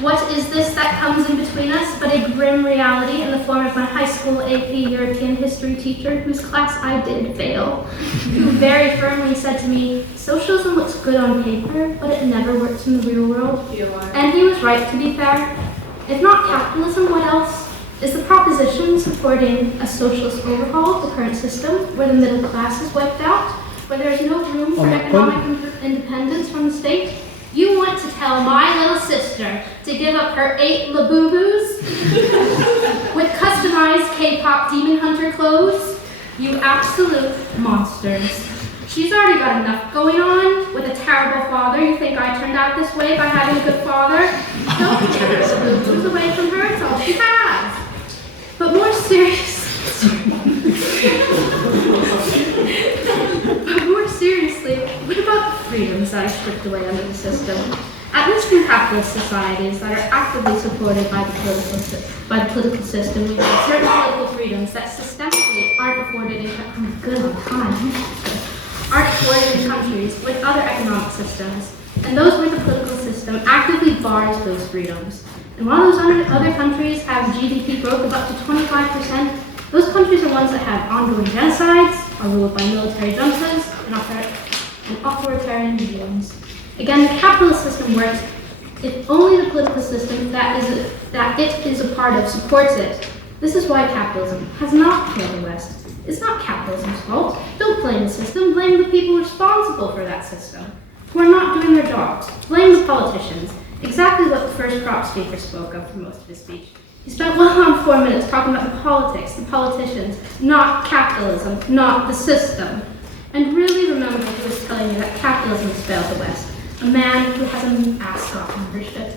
What is this that comes in between us but a grim reality in the form of my high school AP European history teacher, whose class I did fail, who very firmly said to me, socialism looks good on paper, but it never works in the real world. And he was right, to be fair. If not capitalism, what else? Is the proposition supporting a socialist overhaul of the current system, where the middle class is wiped out, where there is no room for economic independence from the state? You want to tell my little sister to give up her 8 Labubus with customized K-pop demon hunter clothes? You absolute monsters. She's already got enough going on with a terrible father. You think I turned out this way by having a good father? Don't take the Labubus away from her, it's all she has. But more seriously, what about the freedoms that are stripped away under the system? At least in capitalist societies that are actively supported by the political system, we have certain political freedoms that systemically aren't afforded in countries with other economic systems, and those where the political system actively bars those freedoms. And while those other countries have GDP growth of up to 25%, those countries are ones that have ongoing genocides, are ruled by military juntas, and authoritarian regimes. Again, the capitalist system works if only the political system that it is a part of supports it. This is why capitalism has not failed the West. It's not capitalism's fault. Don't blame the system, blame the people responsible for that system, who are not doing their jobs. Blame the politicians. Exactly what the first crop speaker spoke of for most of his speech. He spent well on 4 minutes talking about the politics, the politicians, not capitalism, not the system. And really remember he was telling you that capitalism has failed the West. A man who has an ascot membership.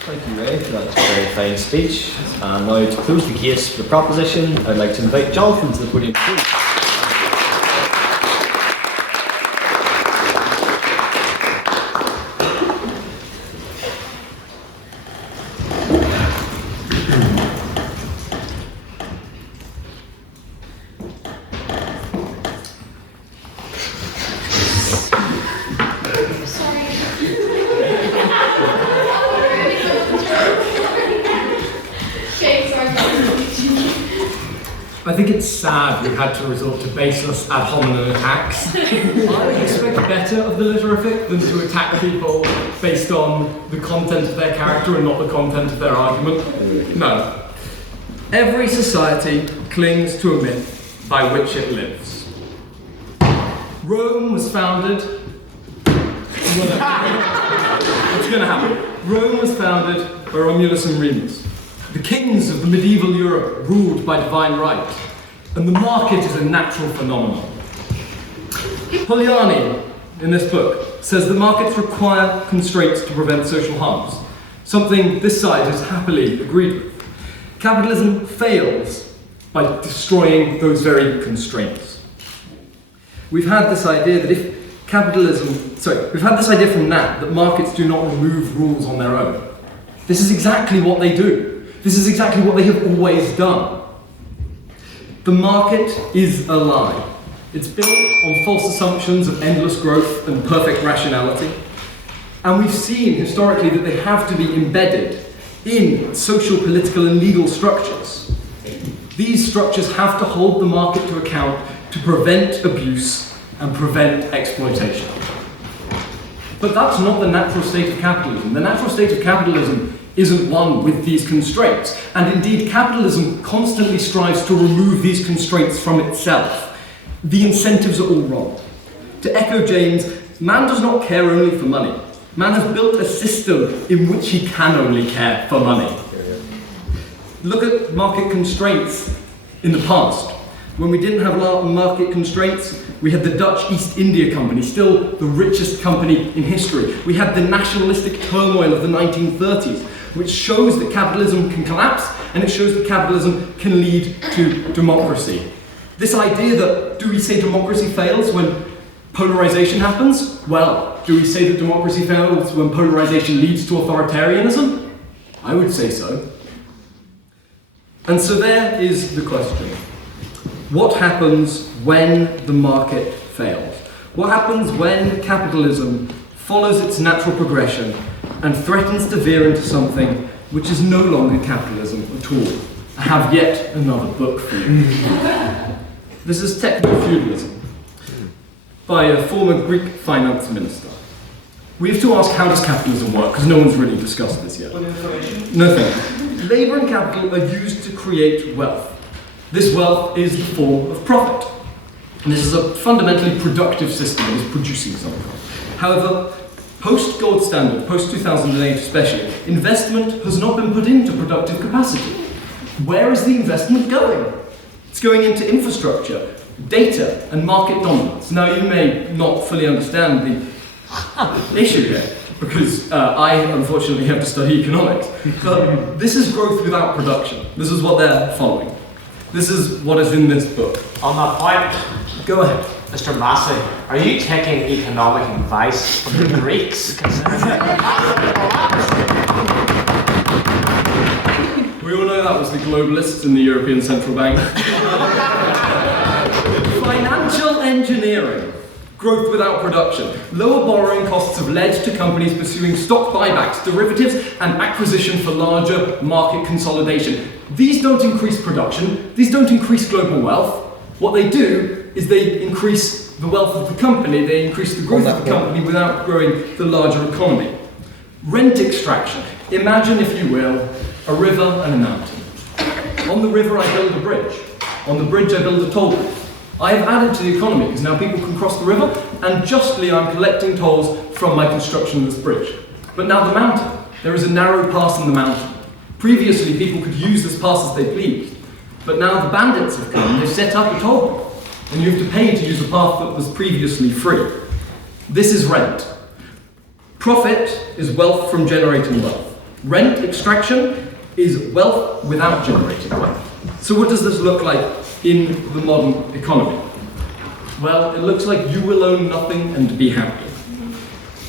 Thank you, Ray, for that very fine speech. And now to close the case for the proposition, I'd like to invite Jonathan to the podium, please. I think it's sad we had to resort to baseless ad hominem attacks. I would expect better of the literafic than to attack people based on the content of their character and not the content of their argument. No. Every society clings to a myth by which it lives. Rome was founded What's going to happen? Rome was founded by Romulus and Remus. The kings of the medieval Europe ruled by divine right, and the market is a natural phenomenon. Polanyi, in this book, says that markets require constraints to prevent social harms, something this side has happily agreed with. Capitalism fails by destroying those very constraints. We've had this idea that we've had this idea from Nat that markets do not remove rules on their own. This is exactly what they do. This is exactly what they have always done. The market is a lie. It's built on false assumptions of endless growth and perfect rationality. And we've seen historically that they have to be embedded in social, political, and legal structures. These structures have to hold the market to account to prevent abuse and prevent exploitation. But that's not the natural state of capitalism. The natural state of capitalism isn't one with these constraints. And indeed, capitalism constantly strives to remove these constraints from itself. The incentives are all wrong. To echo James, man does not care only for money. Man has built a system in which he can only care for money. Look at market constraints in the past. When we didn't have market constraints, we had the Dutch East India Company, still the richest company in history. We had the nationalistic turmoil of the 1930s, which shows that capitalism can collapse, and it shows that capitalism can lead to democracy. This idea that, do we say democracy fails when polarization happens? Well, do we say that democracy fails when polarization leads to authoritarianism? I would say so. And so there is the question. What happens when the market fails? What happens when capitalism follows its natural progression and threatens to veer into something which is no longer capitalism at all? I have yet another book for you. This is Techno-Feudalism by a former Greek finance minister. We have to ask, how does capitalism work? Because no one's really discussed this yet. Nothing. Labour and capital are used to create wealth. This wealth is the form of profit. And this is a fundamentally productive system that is producing something. However, post-gold standard, post-2008 especially, investment has not been put into productive capacity. Where is the investment going? It's going into infrastructure, data, and market dominance. Now, you may not fully understand the issue here, because I unfortunately have to study economics. But this is growth without production. This is what they're following. This is what is in this book. On that point, go ahead. Mr. Massey, are you taking economic advice from the Greeks? We all know that was the globalists in the European Central Bank. Financial engineering. Growth without production. Lower borrowing costs have led to companies pursuing stock buybacks, derivatives, and acquisition for larger market consolidation. These don't increase production. These don't increase global wealth. What they do is they increase the wealth of the company. They increase the growth of the company without growing the larger economy. Rent extraction. Imagine, if you will, a river and a mountain. On the river, I build a bridge. On the bridge, I build a toll booth. I have added to the economy because now people can cross the river, and justly I'm collecting tolls from my construction of this bridge. But now the mountain. There is a narrow pass in the mountain. Previously, people could use this pass as they pleased. But now the bandits have come and they've set up a toll booth, and you have to pay to use a path that was previously free. This is rent. Profit is wealth from generating wealth. Rent extraction is wealth without generating wealth. So what does this look like in the modern economy? Well, it looks like you will own nothing and be happy.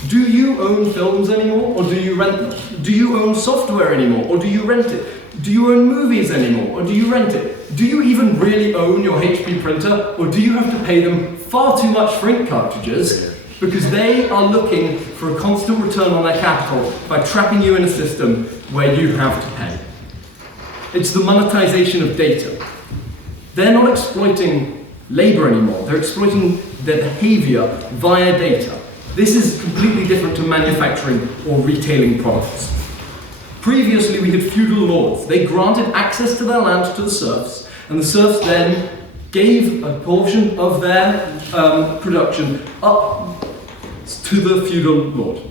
Do you own films anymore, or do you rent them? Do you own software anymore, or do you rent it? Do you own movies anymore, or do you rent it? Do you even really own your HP printer, or do you have to pay them far too much for ink cartridges because they are looking for a constant return on their capital by trapping you in a system where you have to pay? It's the monetization of data. They're not exploiting labor anymore. They're exploiting their behavior via data. This is completely different to manufacturing or retailing products. Previously, we had feudal lords. They granted access to their land to the serfs, and the serfs then gave a portion of their production up to the feudal lord.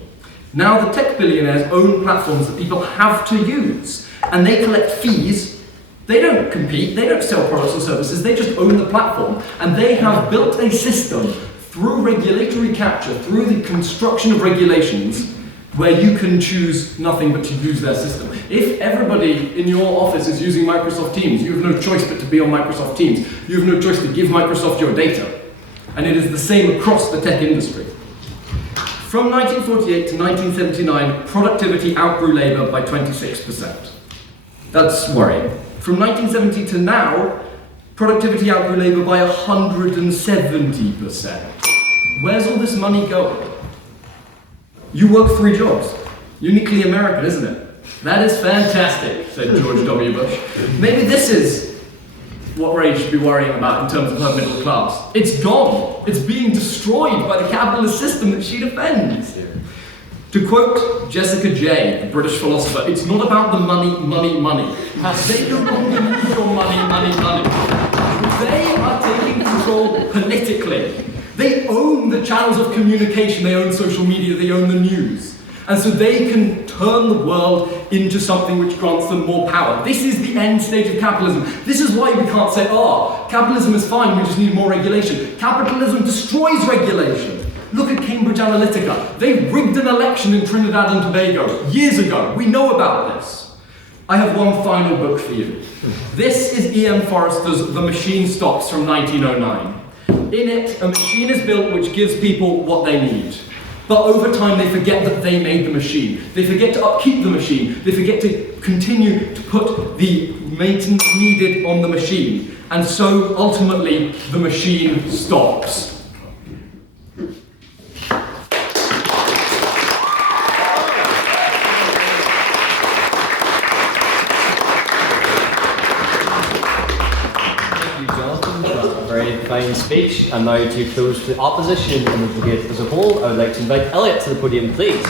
Now the tech billionaires own platforms that people have to use, and they collect fees. They don't compete, they don't sell products or services, they just own the platform, and they have built a system through regulatory capture, through the construction of regulations, where you can choose nothing but to use their system. If everybody in your office is using Microsoft Teams, you have no choice but to be on Microsoft Teams. You have no choice to give Microsoft your data. And it is the same across the tech industry. From 1948 to 1979, productivity outgrew labour by 26%. That's worrying. From 1970 to now, productivity outgrew labour by 170%. Where's all this money going? You work 3 jobs. Uniquely American, isn't it? That is fantastic, said George W. Bush. Maybe this is what Rea should be worrying about in terms of her middle class. It's gone. It's being destroyed by the capitalist system that she defends. To quote Jessica Jay, the British philosopher, it's not about the money, money, money. They no longer need your money, money, money. They are taking control politically. They own the channels of communication, they own social media, they own the news. And so they can turn the world into something which grants them more power. This is the end stage of capitalism. This is why we can't say, capitalism is fine, we just need more regulation. Capitalism destroys regulation. Look at Cambridge Analytica. They rigged an election in Trinidad and Tobago years ago. We know about this. I have one final book for you. This is E.M. Forrester's The Machine Stops from 1909. In it, a machine is built which gives people what they need. But over time, they forget that they made the machine. They forget to upkeep the machine. They forget to continue to put the maintenance needed on the machine. And so, ultimately, the machine stops. Fine speech, and now to close the opposition and the debate as a whole, I would like to invite Elliot to the podium, please.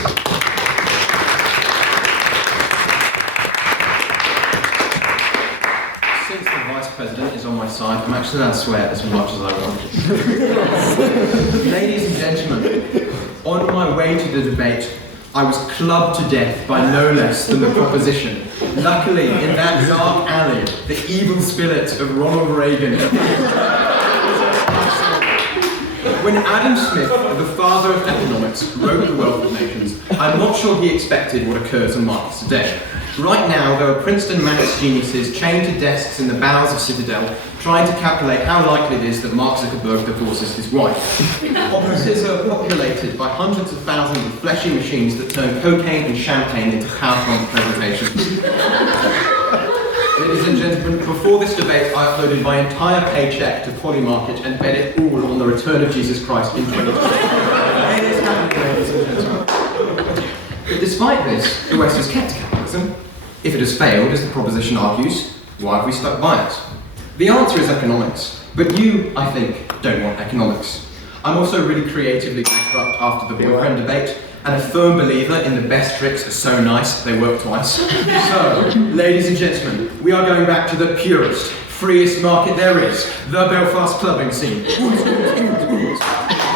Since the Vice President is on my side, I'm actually allowed to swear as much as I want. Ladies and gentlemen, on my way to the debate, I was clubbed to death by no less than the proposition. Luckily, in that dark alley, the evil spirit of Ronald Reagan. When Adam Smith, the father of economics, wrote The Wealth of Nations, I'm not sure he expected what occurs in markets today. Right now, there are Princeton maths geniuses chained to desks in the bowels of Citadel, trying to calculate how likely it is that Mark Zuckerberg divorces his wife. Offices are populated by hundreds of thousands of fleshy machines that turn cocaine and champagne into PowerPoint presentations. Ladies and gentlemen, before this debate, I uploaded my entire paycheck to Polymarket and bet it all on the return of Jesus Christ in 2020. It is happening, ladies and gentlemen. But despite this, the West has kept capitalism. If it has failed, as the proposition argues, why have we stuck by it? The answer is economics, but you, I think, don't want economics. I'm also really creatively bankrupt after the boyfriend debate, and a firm believer in the best tricks are so nice they work twice. So, ladies and gentlemen, we are going back to the purest, freest market there is, the Belfast clubbing scene.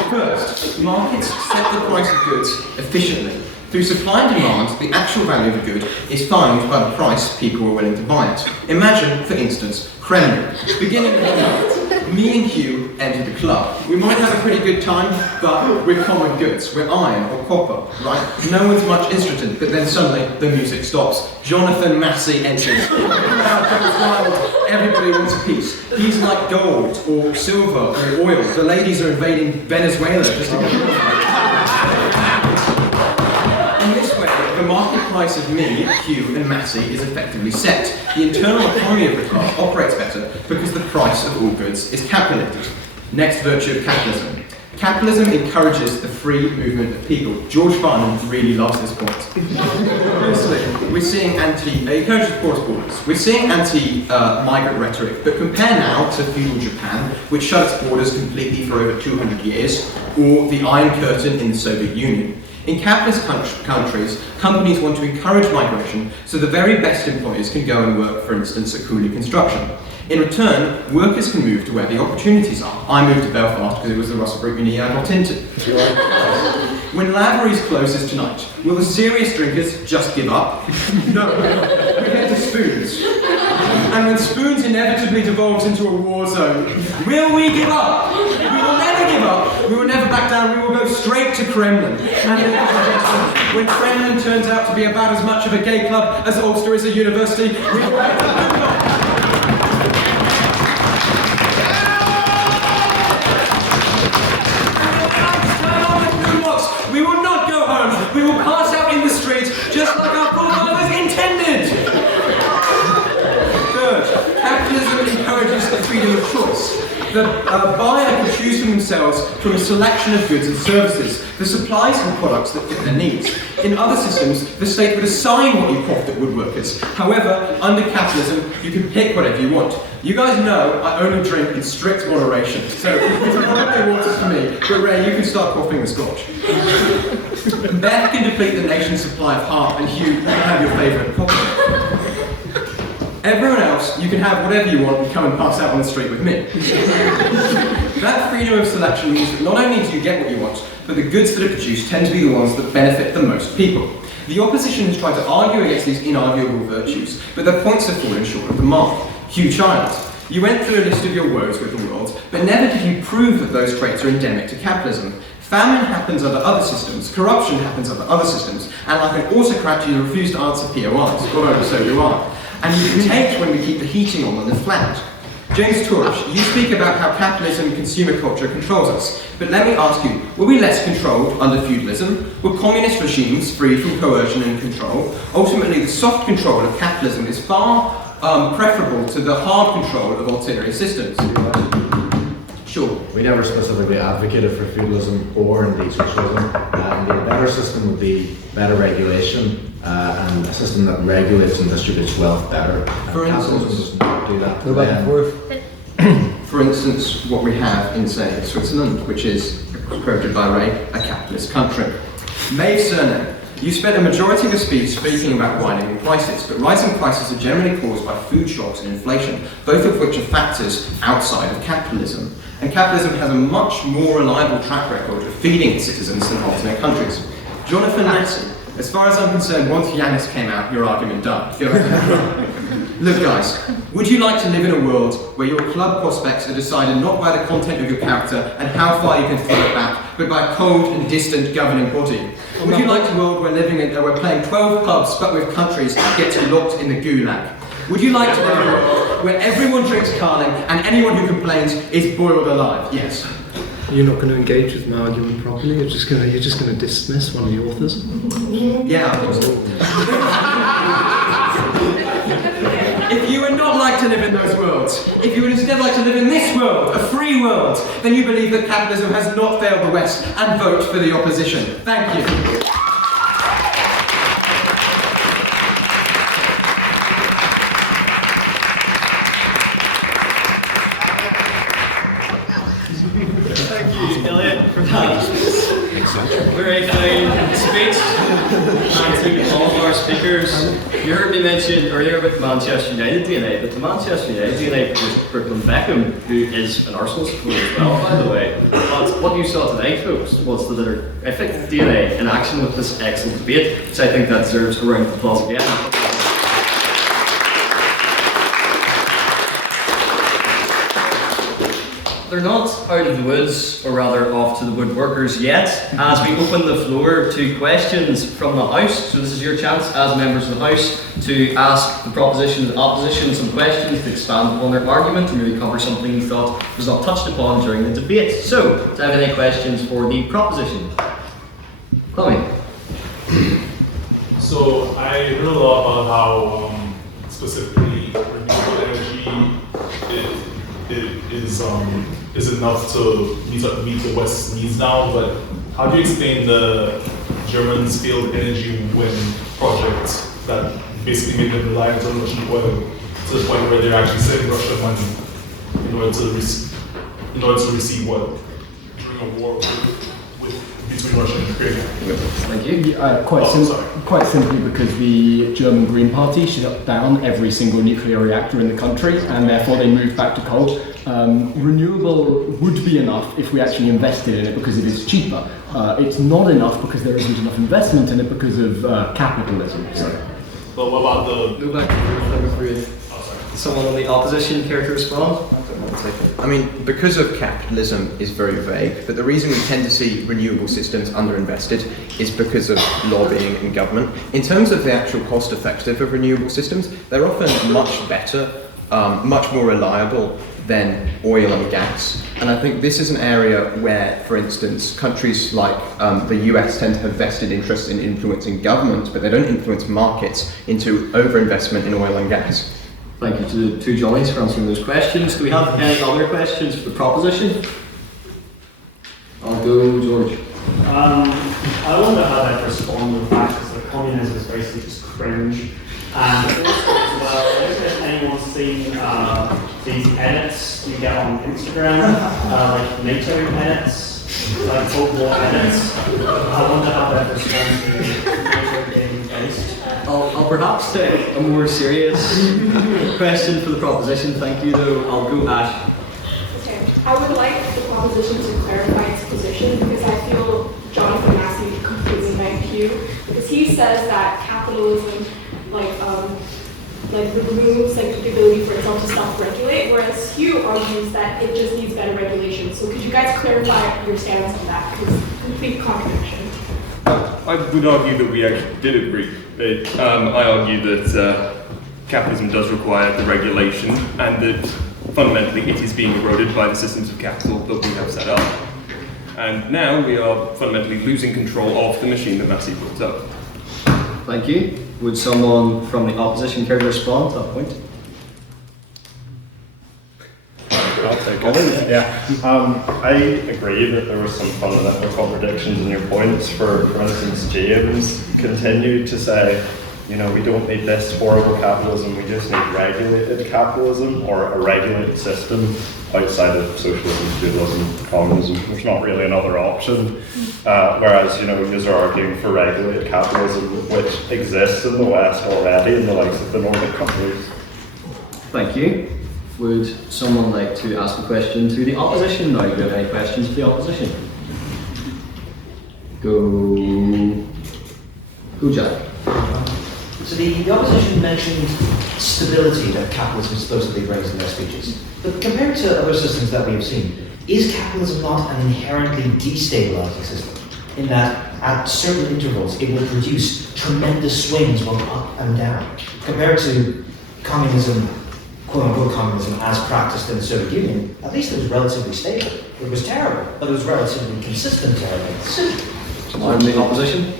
First, markets set the price of goods efficiently. Through supply and demand, the actual value of a good is found by the price people are willing to buy it. Imagine, for instance, Kremlin. Beginning of the night, me and Hugh enter the club. We might have a pretty good time, but we're common goods. We're iron or copper, right? No one's much interested, but then suddenly the music stops. Jonathan Massey enters. The crowd goes wild. Everybody wants a piece. He's like gold or silver or oil. The ladies are invading Venezuela just to get in this way, the market price of me, Hugh, and Massey is effectively set. The internal economy of the club operates better because the price of all goods is calculated. Next virtue of capitalism. Capitalism encourages the free movement of people. George Barnum really loves this point. Firstly, we're seeing encourages porous borders. We're seeing anti-migrant rhetoric, but compare now to feudal Japan, which shut its borders completely for over 200 years, or the Iron Curtain in the Soviet Union. In capitalist countries, companies want to encourage migration so the very best employers can go and work, for instance, at Cooley Construction. In return, workers can move to where the opportunities are. I moved to Belfast because it was the Russell Group Uni I got into. When Lavery's closes tonight, will the serious drinkers just give up? No, we head to Spoons. And when Spoons inevitably devolves into a war zone, will we give up? We will never give up. We will never back down. We will go straight to Kremlin. And ladies and gentlemen, when Kremlin turns out to be about as much of a gay club as Ulster is a university, we will head to we will not go home. We will pass out in the street just like our forefathers intended. Third, capitalism encourages the freedom of choice. The buyer can choose for themselves from a selection of goods and services, the supplies and products that fit their needs. In other systems, the state would assign what you profit woodworkers. However, under capitalism, you can pick whatever you want. You guys know I only drink in strict moderation, so it's probably waters for me, but Ray, you can start quaffing the scotch. Beth can deplete the nation's supply of harp, and Hugh, you can have your favourite cocktail. Everyone else, you can have whatever you want and come and pass out on the street with me. That freedom of selection means that not only do you get what you want, but the goods that are produced tend to be the ones that benefit the most people. The opposition has tried to argue against these inarguable virtues, but their points have fallen short of the mark. Hugh Child, you went through a list of your woes with the world, but never did you prove that those traits are endemic to capitalism. Famine happens under other systems, corruption happens under other systems, and like an autocrat you refuse to answer POIs, although so you are. And you can take when we keep the heating on when they're flat. James Tourish, you speak about how capitalism and consumer culture controls us, but let me ask you, were we less controlled under feudalism? Were communist regimes free from coercion and control? Ultimately, the soft control of capitalism is far preferable to the hard control of ulterior systems. Sure. We never specifically advocated for feudalism or indeed socialism. Indeed, a better system would be better regulation and a system that regulates and distributes wealth better. For instance, does not do that. What about the For instance, what we have in, say, Switzerland, which is, quoted by Ray, a capitalist country. Maeve surname. You spent a majority of the speech speaking about rising prices, but rising prices are generally caused by food shocks and inflation, both of which are factors outside of capitalism. And capitalism has a much more reliable track record of feeding its citizens than alternate countries. Jonathan Massey, as far as I'm concerned, once Yanis came out, your argument died. Look guys, would you like to live in a world where your club prospects are decided not by the content of your character and how far you can throw it back, but by a cold and distant governing body? Would you like a world where we're playing 12 pubs but with countries get locked in the gulag? Would you like to live in a world where everyone drinks Carling and anyone who complains is boiled alive? Yes. You're not going to engage with my argument properly. You're just going to dismiss one of the authors. Yeah, I think so. If you would not like to live in those worlds, if you would instead like to live in this world, a free world, then you believe that capitalism has not failed the West and vote for the opposition. Thank you. Elliot, for that very fine speech, and to all of our speakers. You heard me mention earlier about Manchester United DNA, but the Manchester United DNA produced Brooklyn Beckham, who is an Arsenal supporter as well, by the way. But what you saw tonight, folks, was the Literific DNA in action with this excellent debate, which I think that deserves a round of applause again. They're not out of the woods, or rather off to the woodworkers yet, as we open the floor to questions from the House. So this is your chance as members of the House to ask the proposition and opposition some questions to expand upon their argument and really cover something you thought was not touched upon during the debate. So, do I have any questions for the proposition? Chloe. So I heard a lot about how specifically renewable energy is enough to meet the West's needs now, but how do you explain the Germans' failed energy wind project that basically made them reliant on Russian oil to the point where they're actually sending Russia money in order to receive oil during a war between Russia and Ukraine? Thank you. Quite simply because the German Green Party shut down every single nuclear reactor in the country, and therefore they moved back to coal. Renewable would be enough if we actually invested in it because it is cheaper. it's not enough because there isn't enough investment in it because of capitalism. So. But what about the... Go back to number 3. Someone on the opposition care to respond? I mean, because of capitalism is very vague, but the reason we tend to see renewable systems underinvested is because of lobbying and government. In terms of the actual cost effective of renewable systems, they're often much better, much more reliable than oil and gas. And I think this is an area where, for instance, countries like the US tend to have vested interest in influencing government, but they don't influence markets into overinvestment in oil and gas. Thank you to the two Johnnies for answering those questions. Do we have any other questions for the proposition? I'll go, George. I wonder how they'd respond to the fact that communism is basically just cringe. And also as well, I don't know if anyone's seen these edits you get on Instagram, like NATO edits, like Cold War edits. I wonder how they'd respond to NATO being based. I'll perhaps take a more serious question for the proposition. Thank you, though. I'll go Ash. Okay. I would like the proposition to clarify its position because I feel Jonathan Massey completely meant Hugh because he says that capitalism removes the ability for itself to self-regulate, whereas Hugh argues that it just needs better regulation. So could you guys clarify your stance on that? Because it's a complete contradiction. I would argue that we actually did agree. I argue that capitalism does require the regulation and that fundamentally it is being eroded by the systems of capital that we have set up. And now we are fundamentally losing control of the machine that Massey built up. Thank you. Would someone from the opposition care to respond to that point? I'll take it. Yeah. I agree that there were some fundamental contradictions in your points. For instance, James continued to say, you know, we don't need this horrible capitalism, we just need regulated capitalism or a regulated system outside of socialism, feudalism, communism. There's not really another option. Whereas, you know, you're arguing for regulated capitalism, which exists in the West already in the likes of the Nordic countries. Thank you. Would someone like to ask a question to the opposition now? Do you have any questions for the opposition? Go Jack. So the opposition mentioned stability that capitalism supposedly brings in their speeches. But compared to other systems that we have seen, is capitalism not an inherently destabilizing system? In that at certain intervals it will produce tremendous swings both up and down. Compared to communism, quote-unquote communism as practiced in the Soviet Union, at least it was relatively stable. It was terrible, but it was relatively consistent terrible. On the opposition?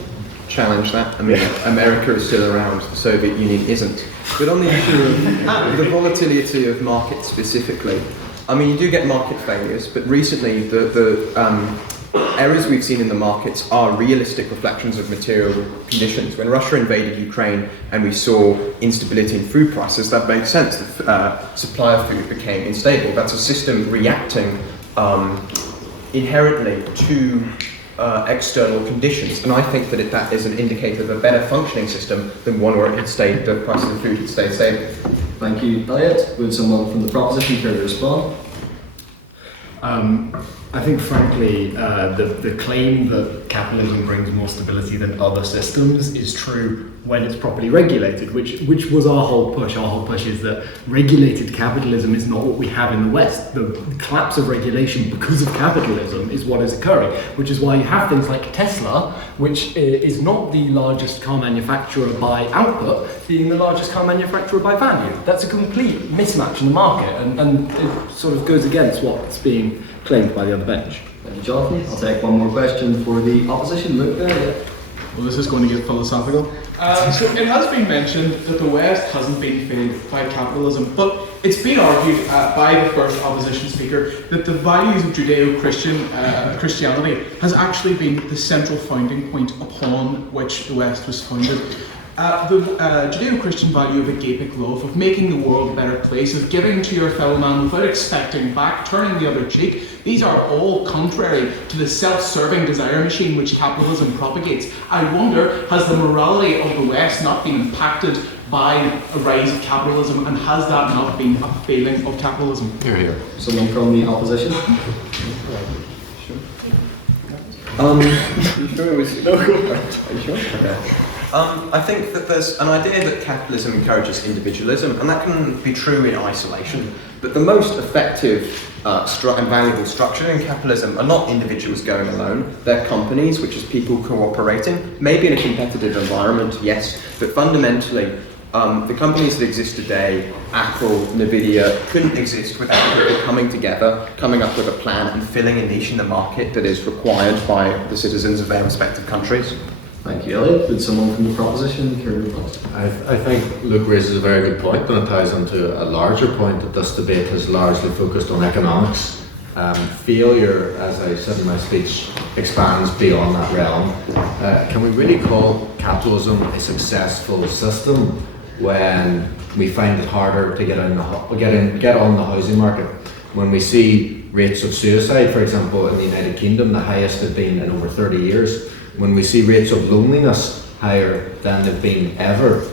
Challenge that. I mean, America is still around, the Soviet Union isn't. But on the issue of the volatility of markets specifically, I mean, you do get market failures, but recently the errors we've seen in the markets are realistic reflections of material conditions. When Russia invaded Ukraine and we saw instability in food prices, that makes sense. The supply of food became unstable. That's a system reacting inherently to external conditions, and I think that that is an indicator of a better functioning system than one where it had stayed, the price of the food had stayed stable. Thank you, Elliot. Would someone from the proposition care to respond? I think, frankly, the claim that capitalism brings more stability than other systems is true when it's properly regulated, which was our whole push. Our whole push is that regulated capitalism is not what we have in the West. The collapse of regulation because of capitalism is what is occurring, which is why you have things like Tesla, which is not the largest car manufacturer by output, being the largest car manufacturer by value. That's a complete mismatch in the market, and it sort of goes against what's being claimed by the other bench. Thank you, Jonathan. I'll take one more question for the opposition. Luke, there. Well, this is going to get philosophical. So it has been mentioned that the West hasn't been failed by capitalism, but it's been argued by the first opposition speaker that the values of Judeo-Christian Christianity has actually been the central founding point upon which the West was founded. The Judeo-Christian value of agapic love, of making the world a better place, of giving to your fellow man without expecting back, turning the other cheek, these are all contrary to the self-serving desire machine which capitalism propagates. I wonder, has the morality of the West not been impacted by a rise of capitalism, and has that not been a failing of capitalism? Someone from the opposition? You sure it was? No, go for it. Are you sure? Okay. I think that there's an idea that capitalism encourages individualism, and that can be true in isolation. But the most effective and valuable structure in capitalism are not individuals going alone. They're companies, which is people cooperating, maybe in a competitive environment, yes, but fundamentally, the companies that exist today, Apple, Nvidia, couldn't exist without people coming together, coming up with a plan and filling a niche in the market that is required by the citizens of their respective countries. Thank you, Elliot. Would someone from the proposition care to reply? I think Luke raises a very good point, and it ties into a larger point that this debate has largely focused on economics. Failure, as I said in my speech, expands beyond that realm. Can we really call capitalism a successful system when we find it harder to get on the housing market? When we see rates of suicide, for example, in the United Kingdom, the highest they've been in over 30 years. When we see rates of loneliness higher than they've been ever.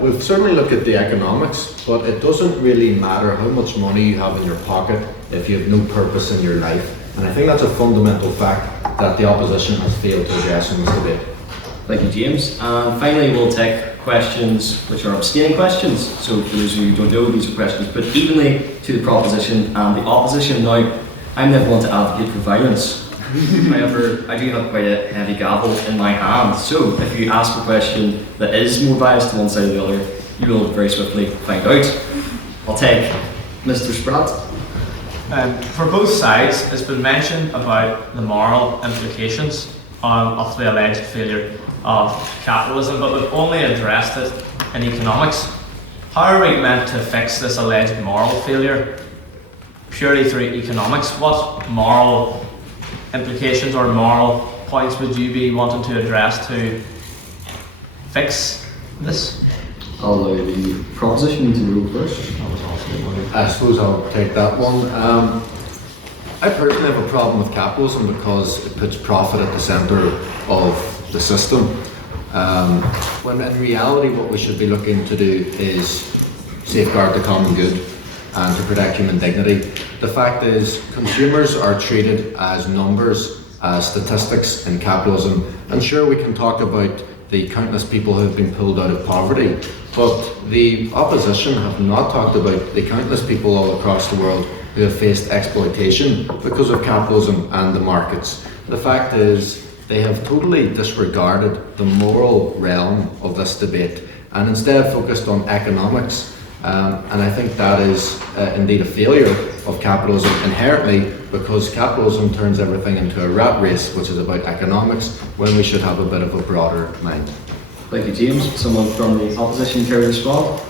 We've certainly looked at the economics, but it doesn't really matter how much money you have in your pocket if you have no purpose in your life. And I think that's a fundamental fact that the opposition has failed to address in this debate. Thank you, James. And finally, we'll take questions which are abstaining questions. So for those of you who don't know, these are questions put evenly to the proposition and the opposition. Now, I'm never one to advocate for violence. However, I do have quite a heavy gavel in my hand, so if you ask a question that is more biased to one side or the other, you will very swiftly find out. I'll take Mr. Spratt. For both sides, it's been mentioned about the moral implications of the alleged failure of capitalism, but we've only addressed it in economics. How are we meant to fix this alleged moral failure purely through economics? What moral implications or moral points would you be wanting to address to fix this? I'll allow the proposition to go first. I suppose I'll take that one. I personally have a problem with capitalism because it puts profit at the centre of the system. When in reality what we should be looking to do is safeguard the common good and to protect human dignity. The fact is, consumers are treated as numbers, as statistics in capitalism. And sure, we can talk about the countless people who have been pulled out of poverty, but the opposition have not talked about the countless people all across the world who have faced exploitation because of capitalism and the markets. The fact is, they have totally disregarded the moral realm of this debate and instead focused on economics. And I think that is indeed a failure of capitalism inherently, because capitalism turns everything into a rat race, which is about economics, when we should have a bit of a broader mind. Thank you, James. Someone from the opposition care to respond?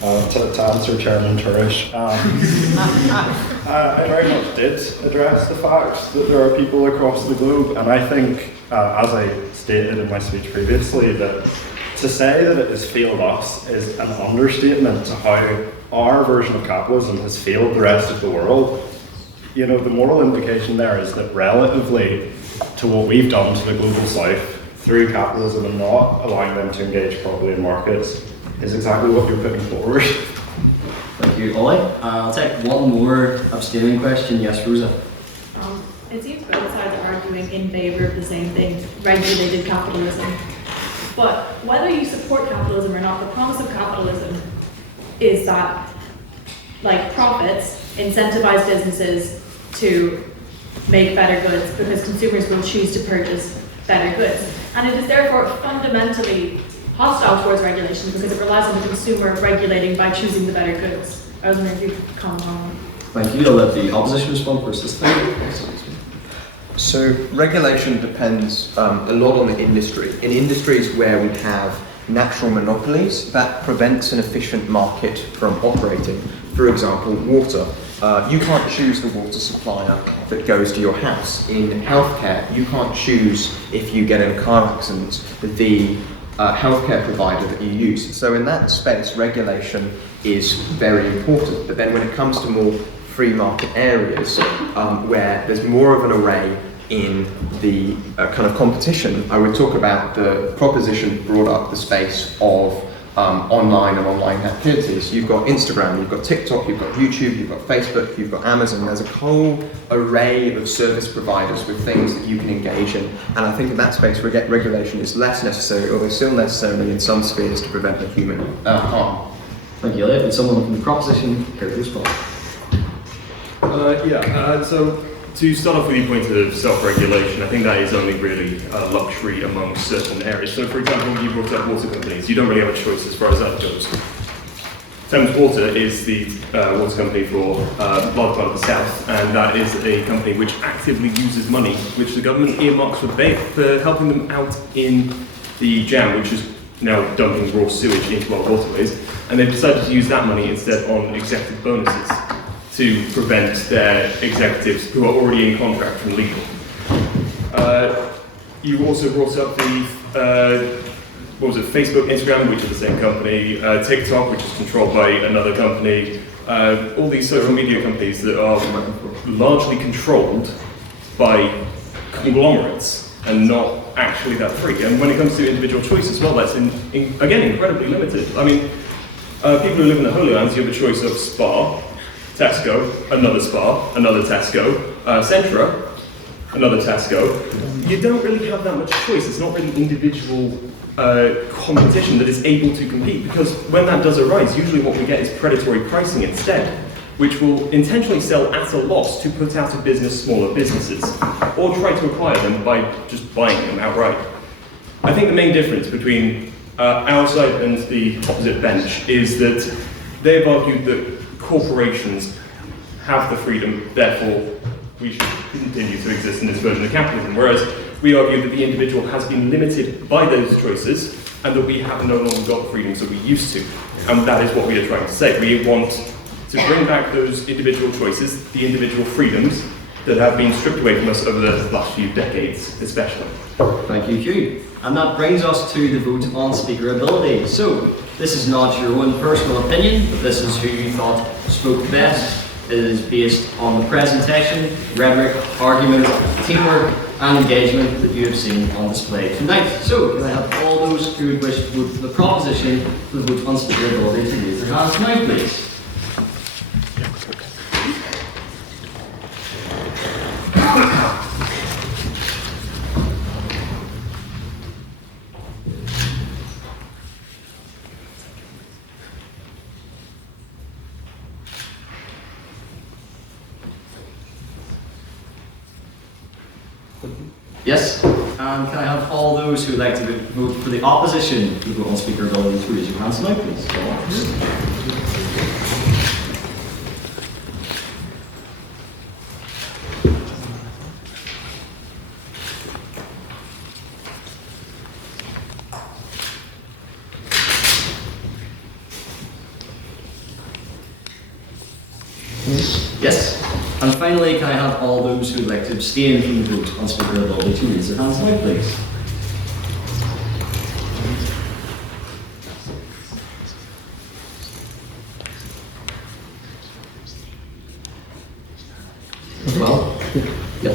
To answer Chairman Tourish, I very much did address the fact that there are people across the globe, and I think, as I stated in my speech previously, that to say that it has failed us is an understatement to how our version of capitalism has failed the rest of the world. You know, the moral implication there is that relatively to what we've done to the global south through capitalism and not allowing them to engage properly in markets is exactly what you're putting forward. Thank you, Ollie. I'll take one more abstaining question. Yes, Rosa. It seems both sides are arguing in favour of the same thing, regulated capitalism. But whether you support capitalism or not, the promise of capitalism is that, like, profits incentivize businesses to make better goods because consumers will choose to purchase better goods. And it is therefore fundamentally hostile towards regulation because it relies on the consumer regulating by choosing the better goods. I was wondering if you could comment on that. Thank you. I'll let the opposition respond first this time. So regulation depends a lot on the industry. In industries where we have natural monopolies, that prevents an efficient market from operating. For example, water. You can't choose the water supplier that goes to your house. In healthcare, you can't choose, if you get in a car accident, the healthcare provider that you use. So in that space, regulation is very important. But then when it comes to more free market areas, where there's more of an array in the kind of competition, I would talk about the proposition brought up the space of online and online activities. You've got Instagram, you've got TikTok, you've got YouTube, you've got Facebook, you've got Amazon. There's a whole array of service providers with things that you can engage in. And I think in that space, regulation is less necessary, although still necessary in some spheres to prevent the human harm. Thank you, Elliot. And someone from the proposition, here to respond. So to start off with your point of self-regulation, I think that is only really a luxury among certain areas. So for example, you brought up water companies. You don't really have a choice as far as that goes. Thames Water is the water company for a large part of the south, and that is a company which actively uses money which the government earmarks for helping them out in the jam, which is now dumping raw sewage into our waterways, and they've decided to use that money instead on executive bonuses to prevent their executives who are already in contract from leaving. You also brought up the Facebook, Instagram, which are the same company, TikTok, which is controlled by another company, all these social media companies that are largely controlled by conglomerates and not actually that free. And when it comes to individual choice as well, that's again incredibly limited. I mean, people who live in the Holy Lands, you have a choice of Spa, Tesco, another Spa, another Tesco, Centra, another Tesco. You don't really have that much choice. It's not really individual competition that is able to compete, because when that does arise, usually what we get is predatory pricing instead, which will intentionally sell at a loss to put out of business smaller businesses, or try to acquire them by just buying them outright. I think the main difference between our side and the opposite bench is that they've argued that corporations have the freedom, therefore we should continue to exist in this version of capitalism, whereas we argue that the individual has been limited by those choices and that we have no longer got the freedoms that we used to. And that is what we are trying to say. We want to bring back those individual choices, the individual freedoms that have been stripped away from us over the last few decades, especially. Thank you, Hugh. And that brings us to the vote on speakerability. So, this is not your own personal opinion, but this is who you thought spoke best. It is based on the presentation, rhetoric, argument, teamwork, and engagement that you have seen on display tonight. So, can I have all those who would wish to vote for the proposition for the vote on speakerability to raise their hands now, please? Yes, and can I have all those who would like to vote for the opposition to the vote on speakerability to raise your hands now, please? Yes. And finally, can I have all those who would like to abstain from the vote on speakerability to raise their hands now, please? Well, yeah.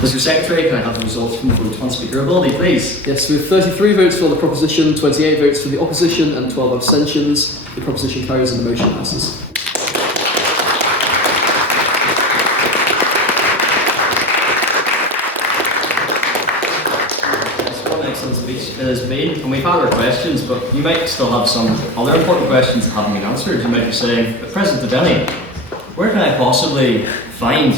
Mr. Secretary, can I have the results from the vote on speakerability, please? Yes, with 33 votes for the proposition, 28 votes for the opposition, and 12 abstentions, the proposition carries and the motion passes. Has been, and we've had our questions, but you might still have some other important questions that haven't been answered. You might be saying, President Dickie, where can I possibly find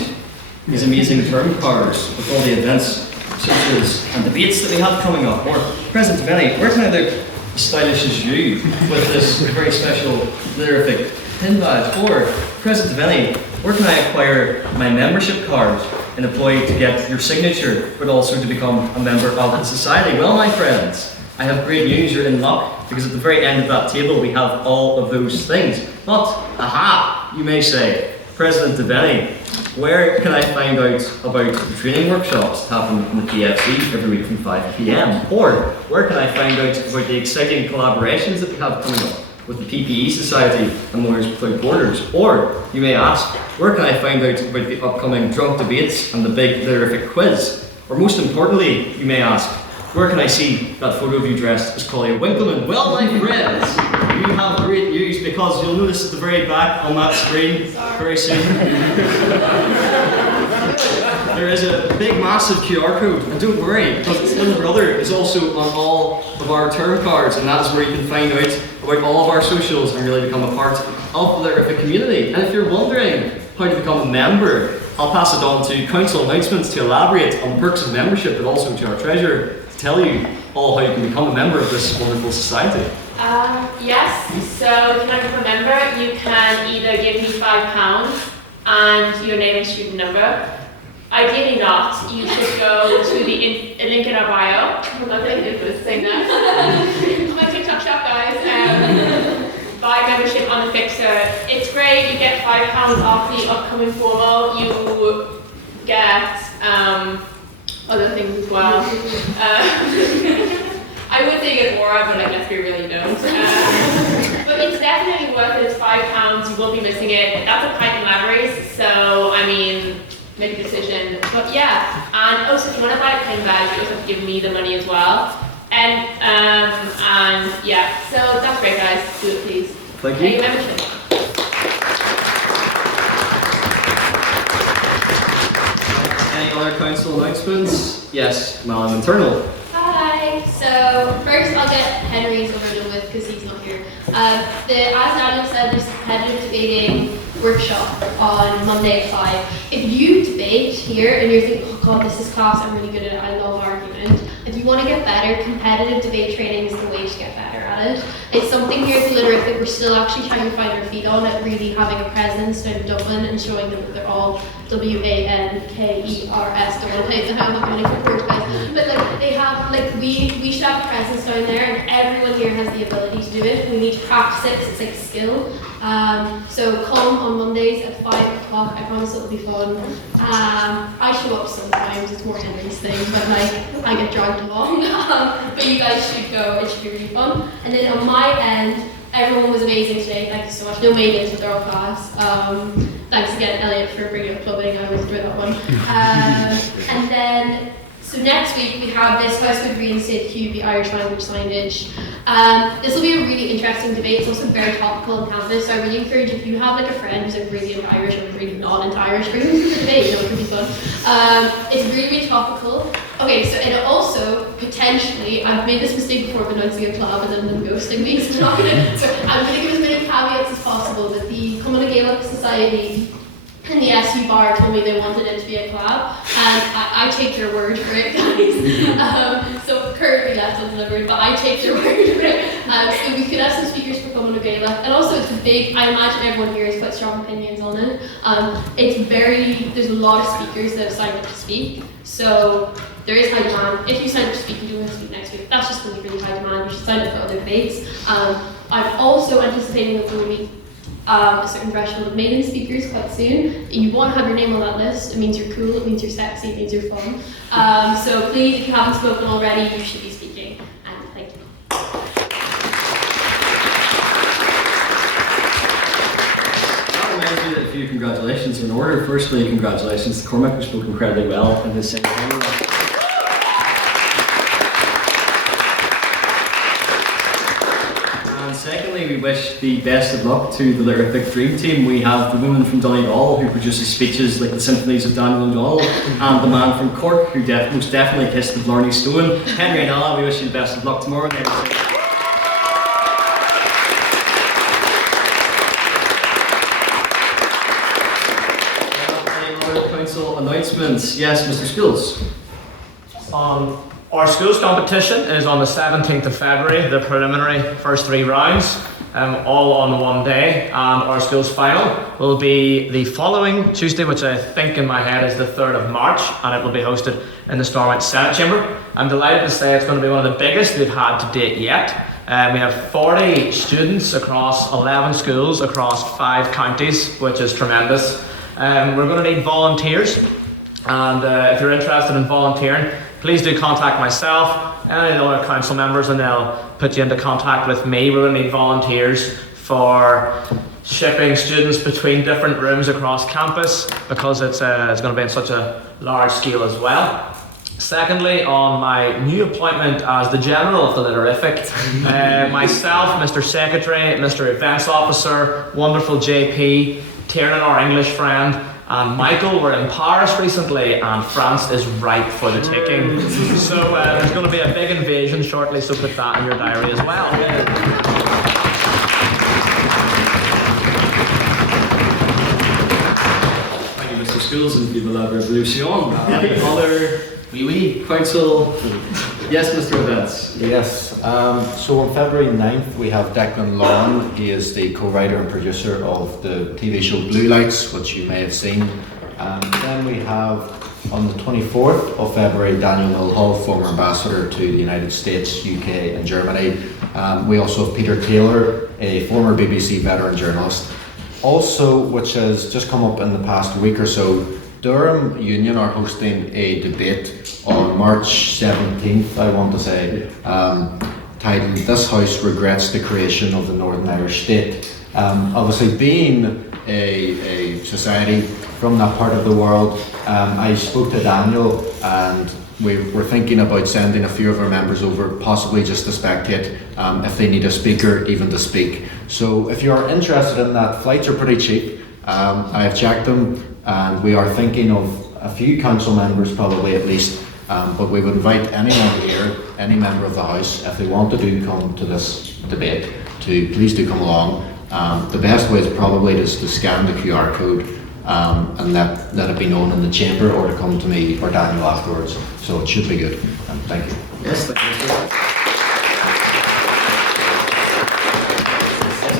these amazing term cards with all the events, searches and debates that we have coming up? Or, President Dickie, where can I look as stylish as you with this very special Literfic pin badge? Or, President Dickie, where can I acquire my membership card and employee to get your signature, but also to become a member of the society? Well, my friends, I have great news. You're in luck, because at the very end of that table we have all of those things. But, aha, you may say, President Dickie, where can I find out about the training workshops that happen in the PFC every week from 5 PM? Or, where can I find out about the exciting collaborations that we have coming up with the PPE Society and Lawyers Without Borders? Or, you may ask, where can I find out about the upcoming drunk debates and the big Literfic quiz? Or most importantly, you may ask, where can I see that photo of you dressed as Collier Winkleman? Well, my friends, because you'll notice at the very back on that screen very soon there is a big massive QR code, and don't worry because its little brother is also on all of our term cards, and that's where you can find out about all of our socials and really become a part of the Litterific community. And if you're wondering how to become a member, I'll pass it on to council announcements to elaborate on the perks of membership, but also to our treasurer to tell you all how you can become a member of this wonderful society. Yes, so if you want to become a member, you can either give me £5 and your name and student number. Ideally not. You should go to the link in our bio. I'm not really influenced saying that. My TikTok shop, guys. Buy membership on the Fixer. It's great. You get £5 off the upcoming formal. You get other things as well. I would say get more, but I guess we really don't. But it's definitely worth it. It's £5. You will be missing it. That's a pint of Lavery's, so I mean, make a decision. But yeah, and also if you want to buy a pen bag, you also have to give me the money as well. And yeah, so that's great, guys. Do it, please. Thank you. Pay your membership. Any other council announcements? Yes, Malin Internal. Hi. So first, I'll get Henry's over and done with because he's not here. As Daniel said, there's a competitive debating workshop on Monday at 5. If you debate here and you're thinking, oh god, this is class, I'm really good at it, I love argument. If you want to get better, competitive debate training is the way to get better at it. It's something here at the Litterific we're still actually trying to find our feet on, at really having a presence down in Dublin and showing them that they're all WANKERS. Don't want to play the hand of doing it for words, guys. But like they have, like we should have a presence down there, and everyone here has the ability to do it. We need to practice it 'cause it's like a skill. So come on Mondays at 5 o'clock. I promise it'll be fun. I show up sometimes. It's more Henry's thing, but like I get dragged along. But you guys should go. It should be really fun. And then on my end, everyone was amazing today. Thank you so much. No maidens with their own class. Thanks again, Elliot, for bringing up clubbing. I always enjoy that one. And then, so next week we have this House would reinstate Hugh, the Irish language signage. This will be a really interesting debate. It's also very topical on campus, so I really encourage if you have like a friend who's like really into Irish or really not into Irish, bring them to the debate. You know, it could be fun. It's really, really topical. Okay, so and also potentially, I've made this mistake before of announcing a club and then them ghosting me, so I'm gonna give as many caveats as possible. That the Common Gaelic Society and the SU Bar told me they wanted it to be a collab, and I take their word for it, guys. So currently left undelivered, but I take their word for it. So we could have some speakers for Common Gaelic, and also it's a big, I imagine everyone here has quite strong opinions on it. There's a lot of speakers that have signed up to speak, so there is high demand. If you sign up to speak, you do want to speak next week. That's just going to be really high demand. You should sign up for other debates. I'm also anticipating that there will be a certain threshold of maiden speakers quite soon. You want to have your name on that list. It means you're cool, it means you're sexy, it means you're fun. So please, if you haven't spoken already, you should be speaking. And thank you. That reminds me that a few congratulations are in order. Firstly, congratulations to Cormac, who spoke incredibly well in his second time. Secondly, we wish the best of luck to the Litterific Dream Team. We have the woman from Donegal who produces speeches like the symphonies of Daniel O'Donnell, and the man from Cork who most definitely kissed the Blarney Stone. Henry and Ella, we wish you the best of luck tomorrow. Any other council announcements? Yes, Mr. Schools. Our schools competition is on the 17th of February, the preliminary first 3 rounds, all on one day, and our schools final will be the following Tuesday, which I think in my head is the 3rd of March, and it will be hosted in the Stormont Senate Chamber. I'm delighted to say it's going to be one of the biggest we've had to date yet. We have 40 students across 11 schools across 5 counties, which is tremendous. We're going to need volunteers, and if you're interested in volunteering, please do contact myself and the other council members, and they'll put you into contact with me. We're going to need volunteers for shipping students between different rooms across campus, because it's going to be on such a large scale as well. Secondly, on my new appointment as the General of the Litterific, myself, Mr. Secretary, Mr. Events Officer, wonderful JP, Tiernan, our English friend, and Michael were in Paris recently, and France is ripe for the taking. So there's going to be a big invasion shortly, so put that in your diary as well. Thank you, Mr. Schools, and Vive la Revolution. Other council. Yes, Mr. Events. Yes. So on February 9th, we have Declan Lawn. He is the co-writer and producer of the TV show Blue Lights, which you may have seen. Then we have on the 24th of February, Daniel Mulhall, former ambassador to the United States, UK and Germany. We also have Peter Taylor, a former BBC veteran journalist. Also, which has just come up in the past week or so, Durham Union are hosting a debate on March 17th, I want to say, titled "This House Regrets the Creation of the Northern Irish State." Obviously, being a society from that part of the world, I spoke to Daniel and we were thinking about sending a few of our members over, possibly just to spectate, if they need a speaker, even to speak. So if you're interested in that, flights are pretty cheap. I have checked them, and we are thinking of a few council members, probably at least, but we would invite anyone here, any member of the House, if they want to come to this debate, to please do come along. The best way is probably just to scan the QR code and let it be known in the chamber, or to come to me or Daniel afterwards. So it should be good. Thank you. Yes, thank you, Mr.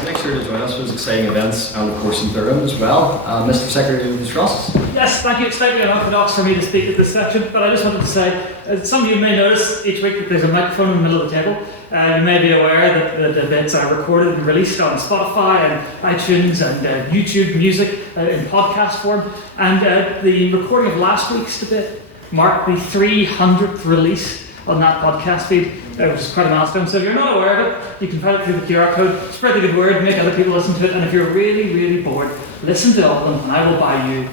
Make sure to join us for those exciting events and of course in Durham as well. Mr. Secretary of the Trust. Yes, thank you. It's slightly unorthodox for me to speak at this section, but I just wanted to say, some of you may notice each week that there's a microphone in the middle of the table. You may be aware that the debates are recorded and released on Spotify and iTunes and YouTube Music in podcast form. And the recording of last week's debate marked the 300th release on that podcast feed, which is quite a milestone. So if you're not aware of it, you can find it through the QR code, spread the good word, make other people listen to it, and if you're really, really bored, listen to all of them, and I will buy you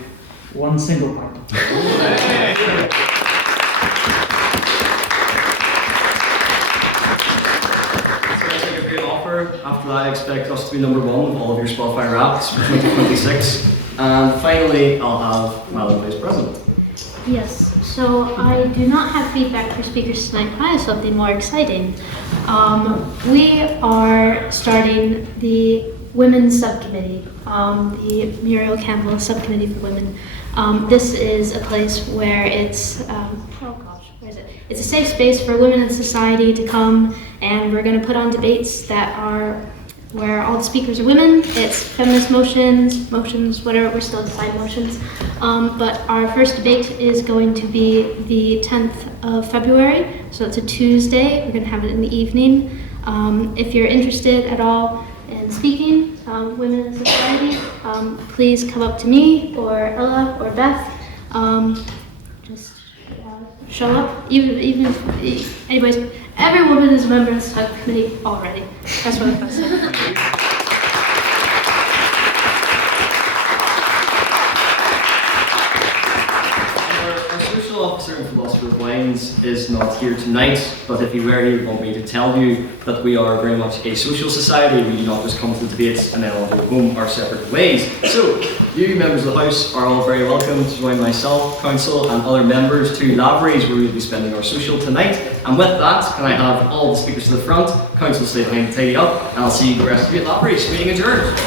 one single pint. After that, I expect us to be number one with all of your Spotify Wrapped for 2026. And finally, I'll have Madam Vice President. Yes, so I do not have feedback for speakers tonight, but I have something more exciting. We are starting the Women's Subcommittee, the Muriel Campbell Subcommittee for Women. This is a place where it's, It's a safe space for women in society to come, and we're going to put on debates that are where all the speakers are women. It's feminist motions, whatever, we're still deciding motions. But our first debate is going to be the 10th of February, so it's a Tuesday. We're going to have it in the evening. If you're interested at all in speaking, women in society, please come up to me or Ella or Beth. Just show up, even if, anyways, every woman is a member of the subcommittee already. That's what I'm going to say. Our social officer and philosopher of wines is not here tonight, but if he were here, he'd want me to tell you that we are very much a social society. We do not just come to the debates and then all go home our separate ways. So, you members of the House are all very welcome to join myself, Council and other members to Lavery's, where we'll be spending our social tonight. And with that, can I have all the speakers to the front, Council stay behind to tidy up, and I'll see you the rest of you at Lavery's. Meeting adjourned.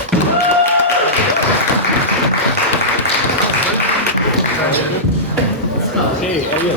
Hey, Elliot.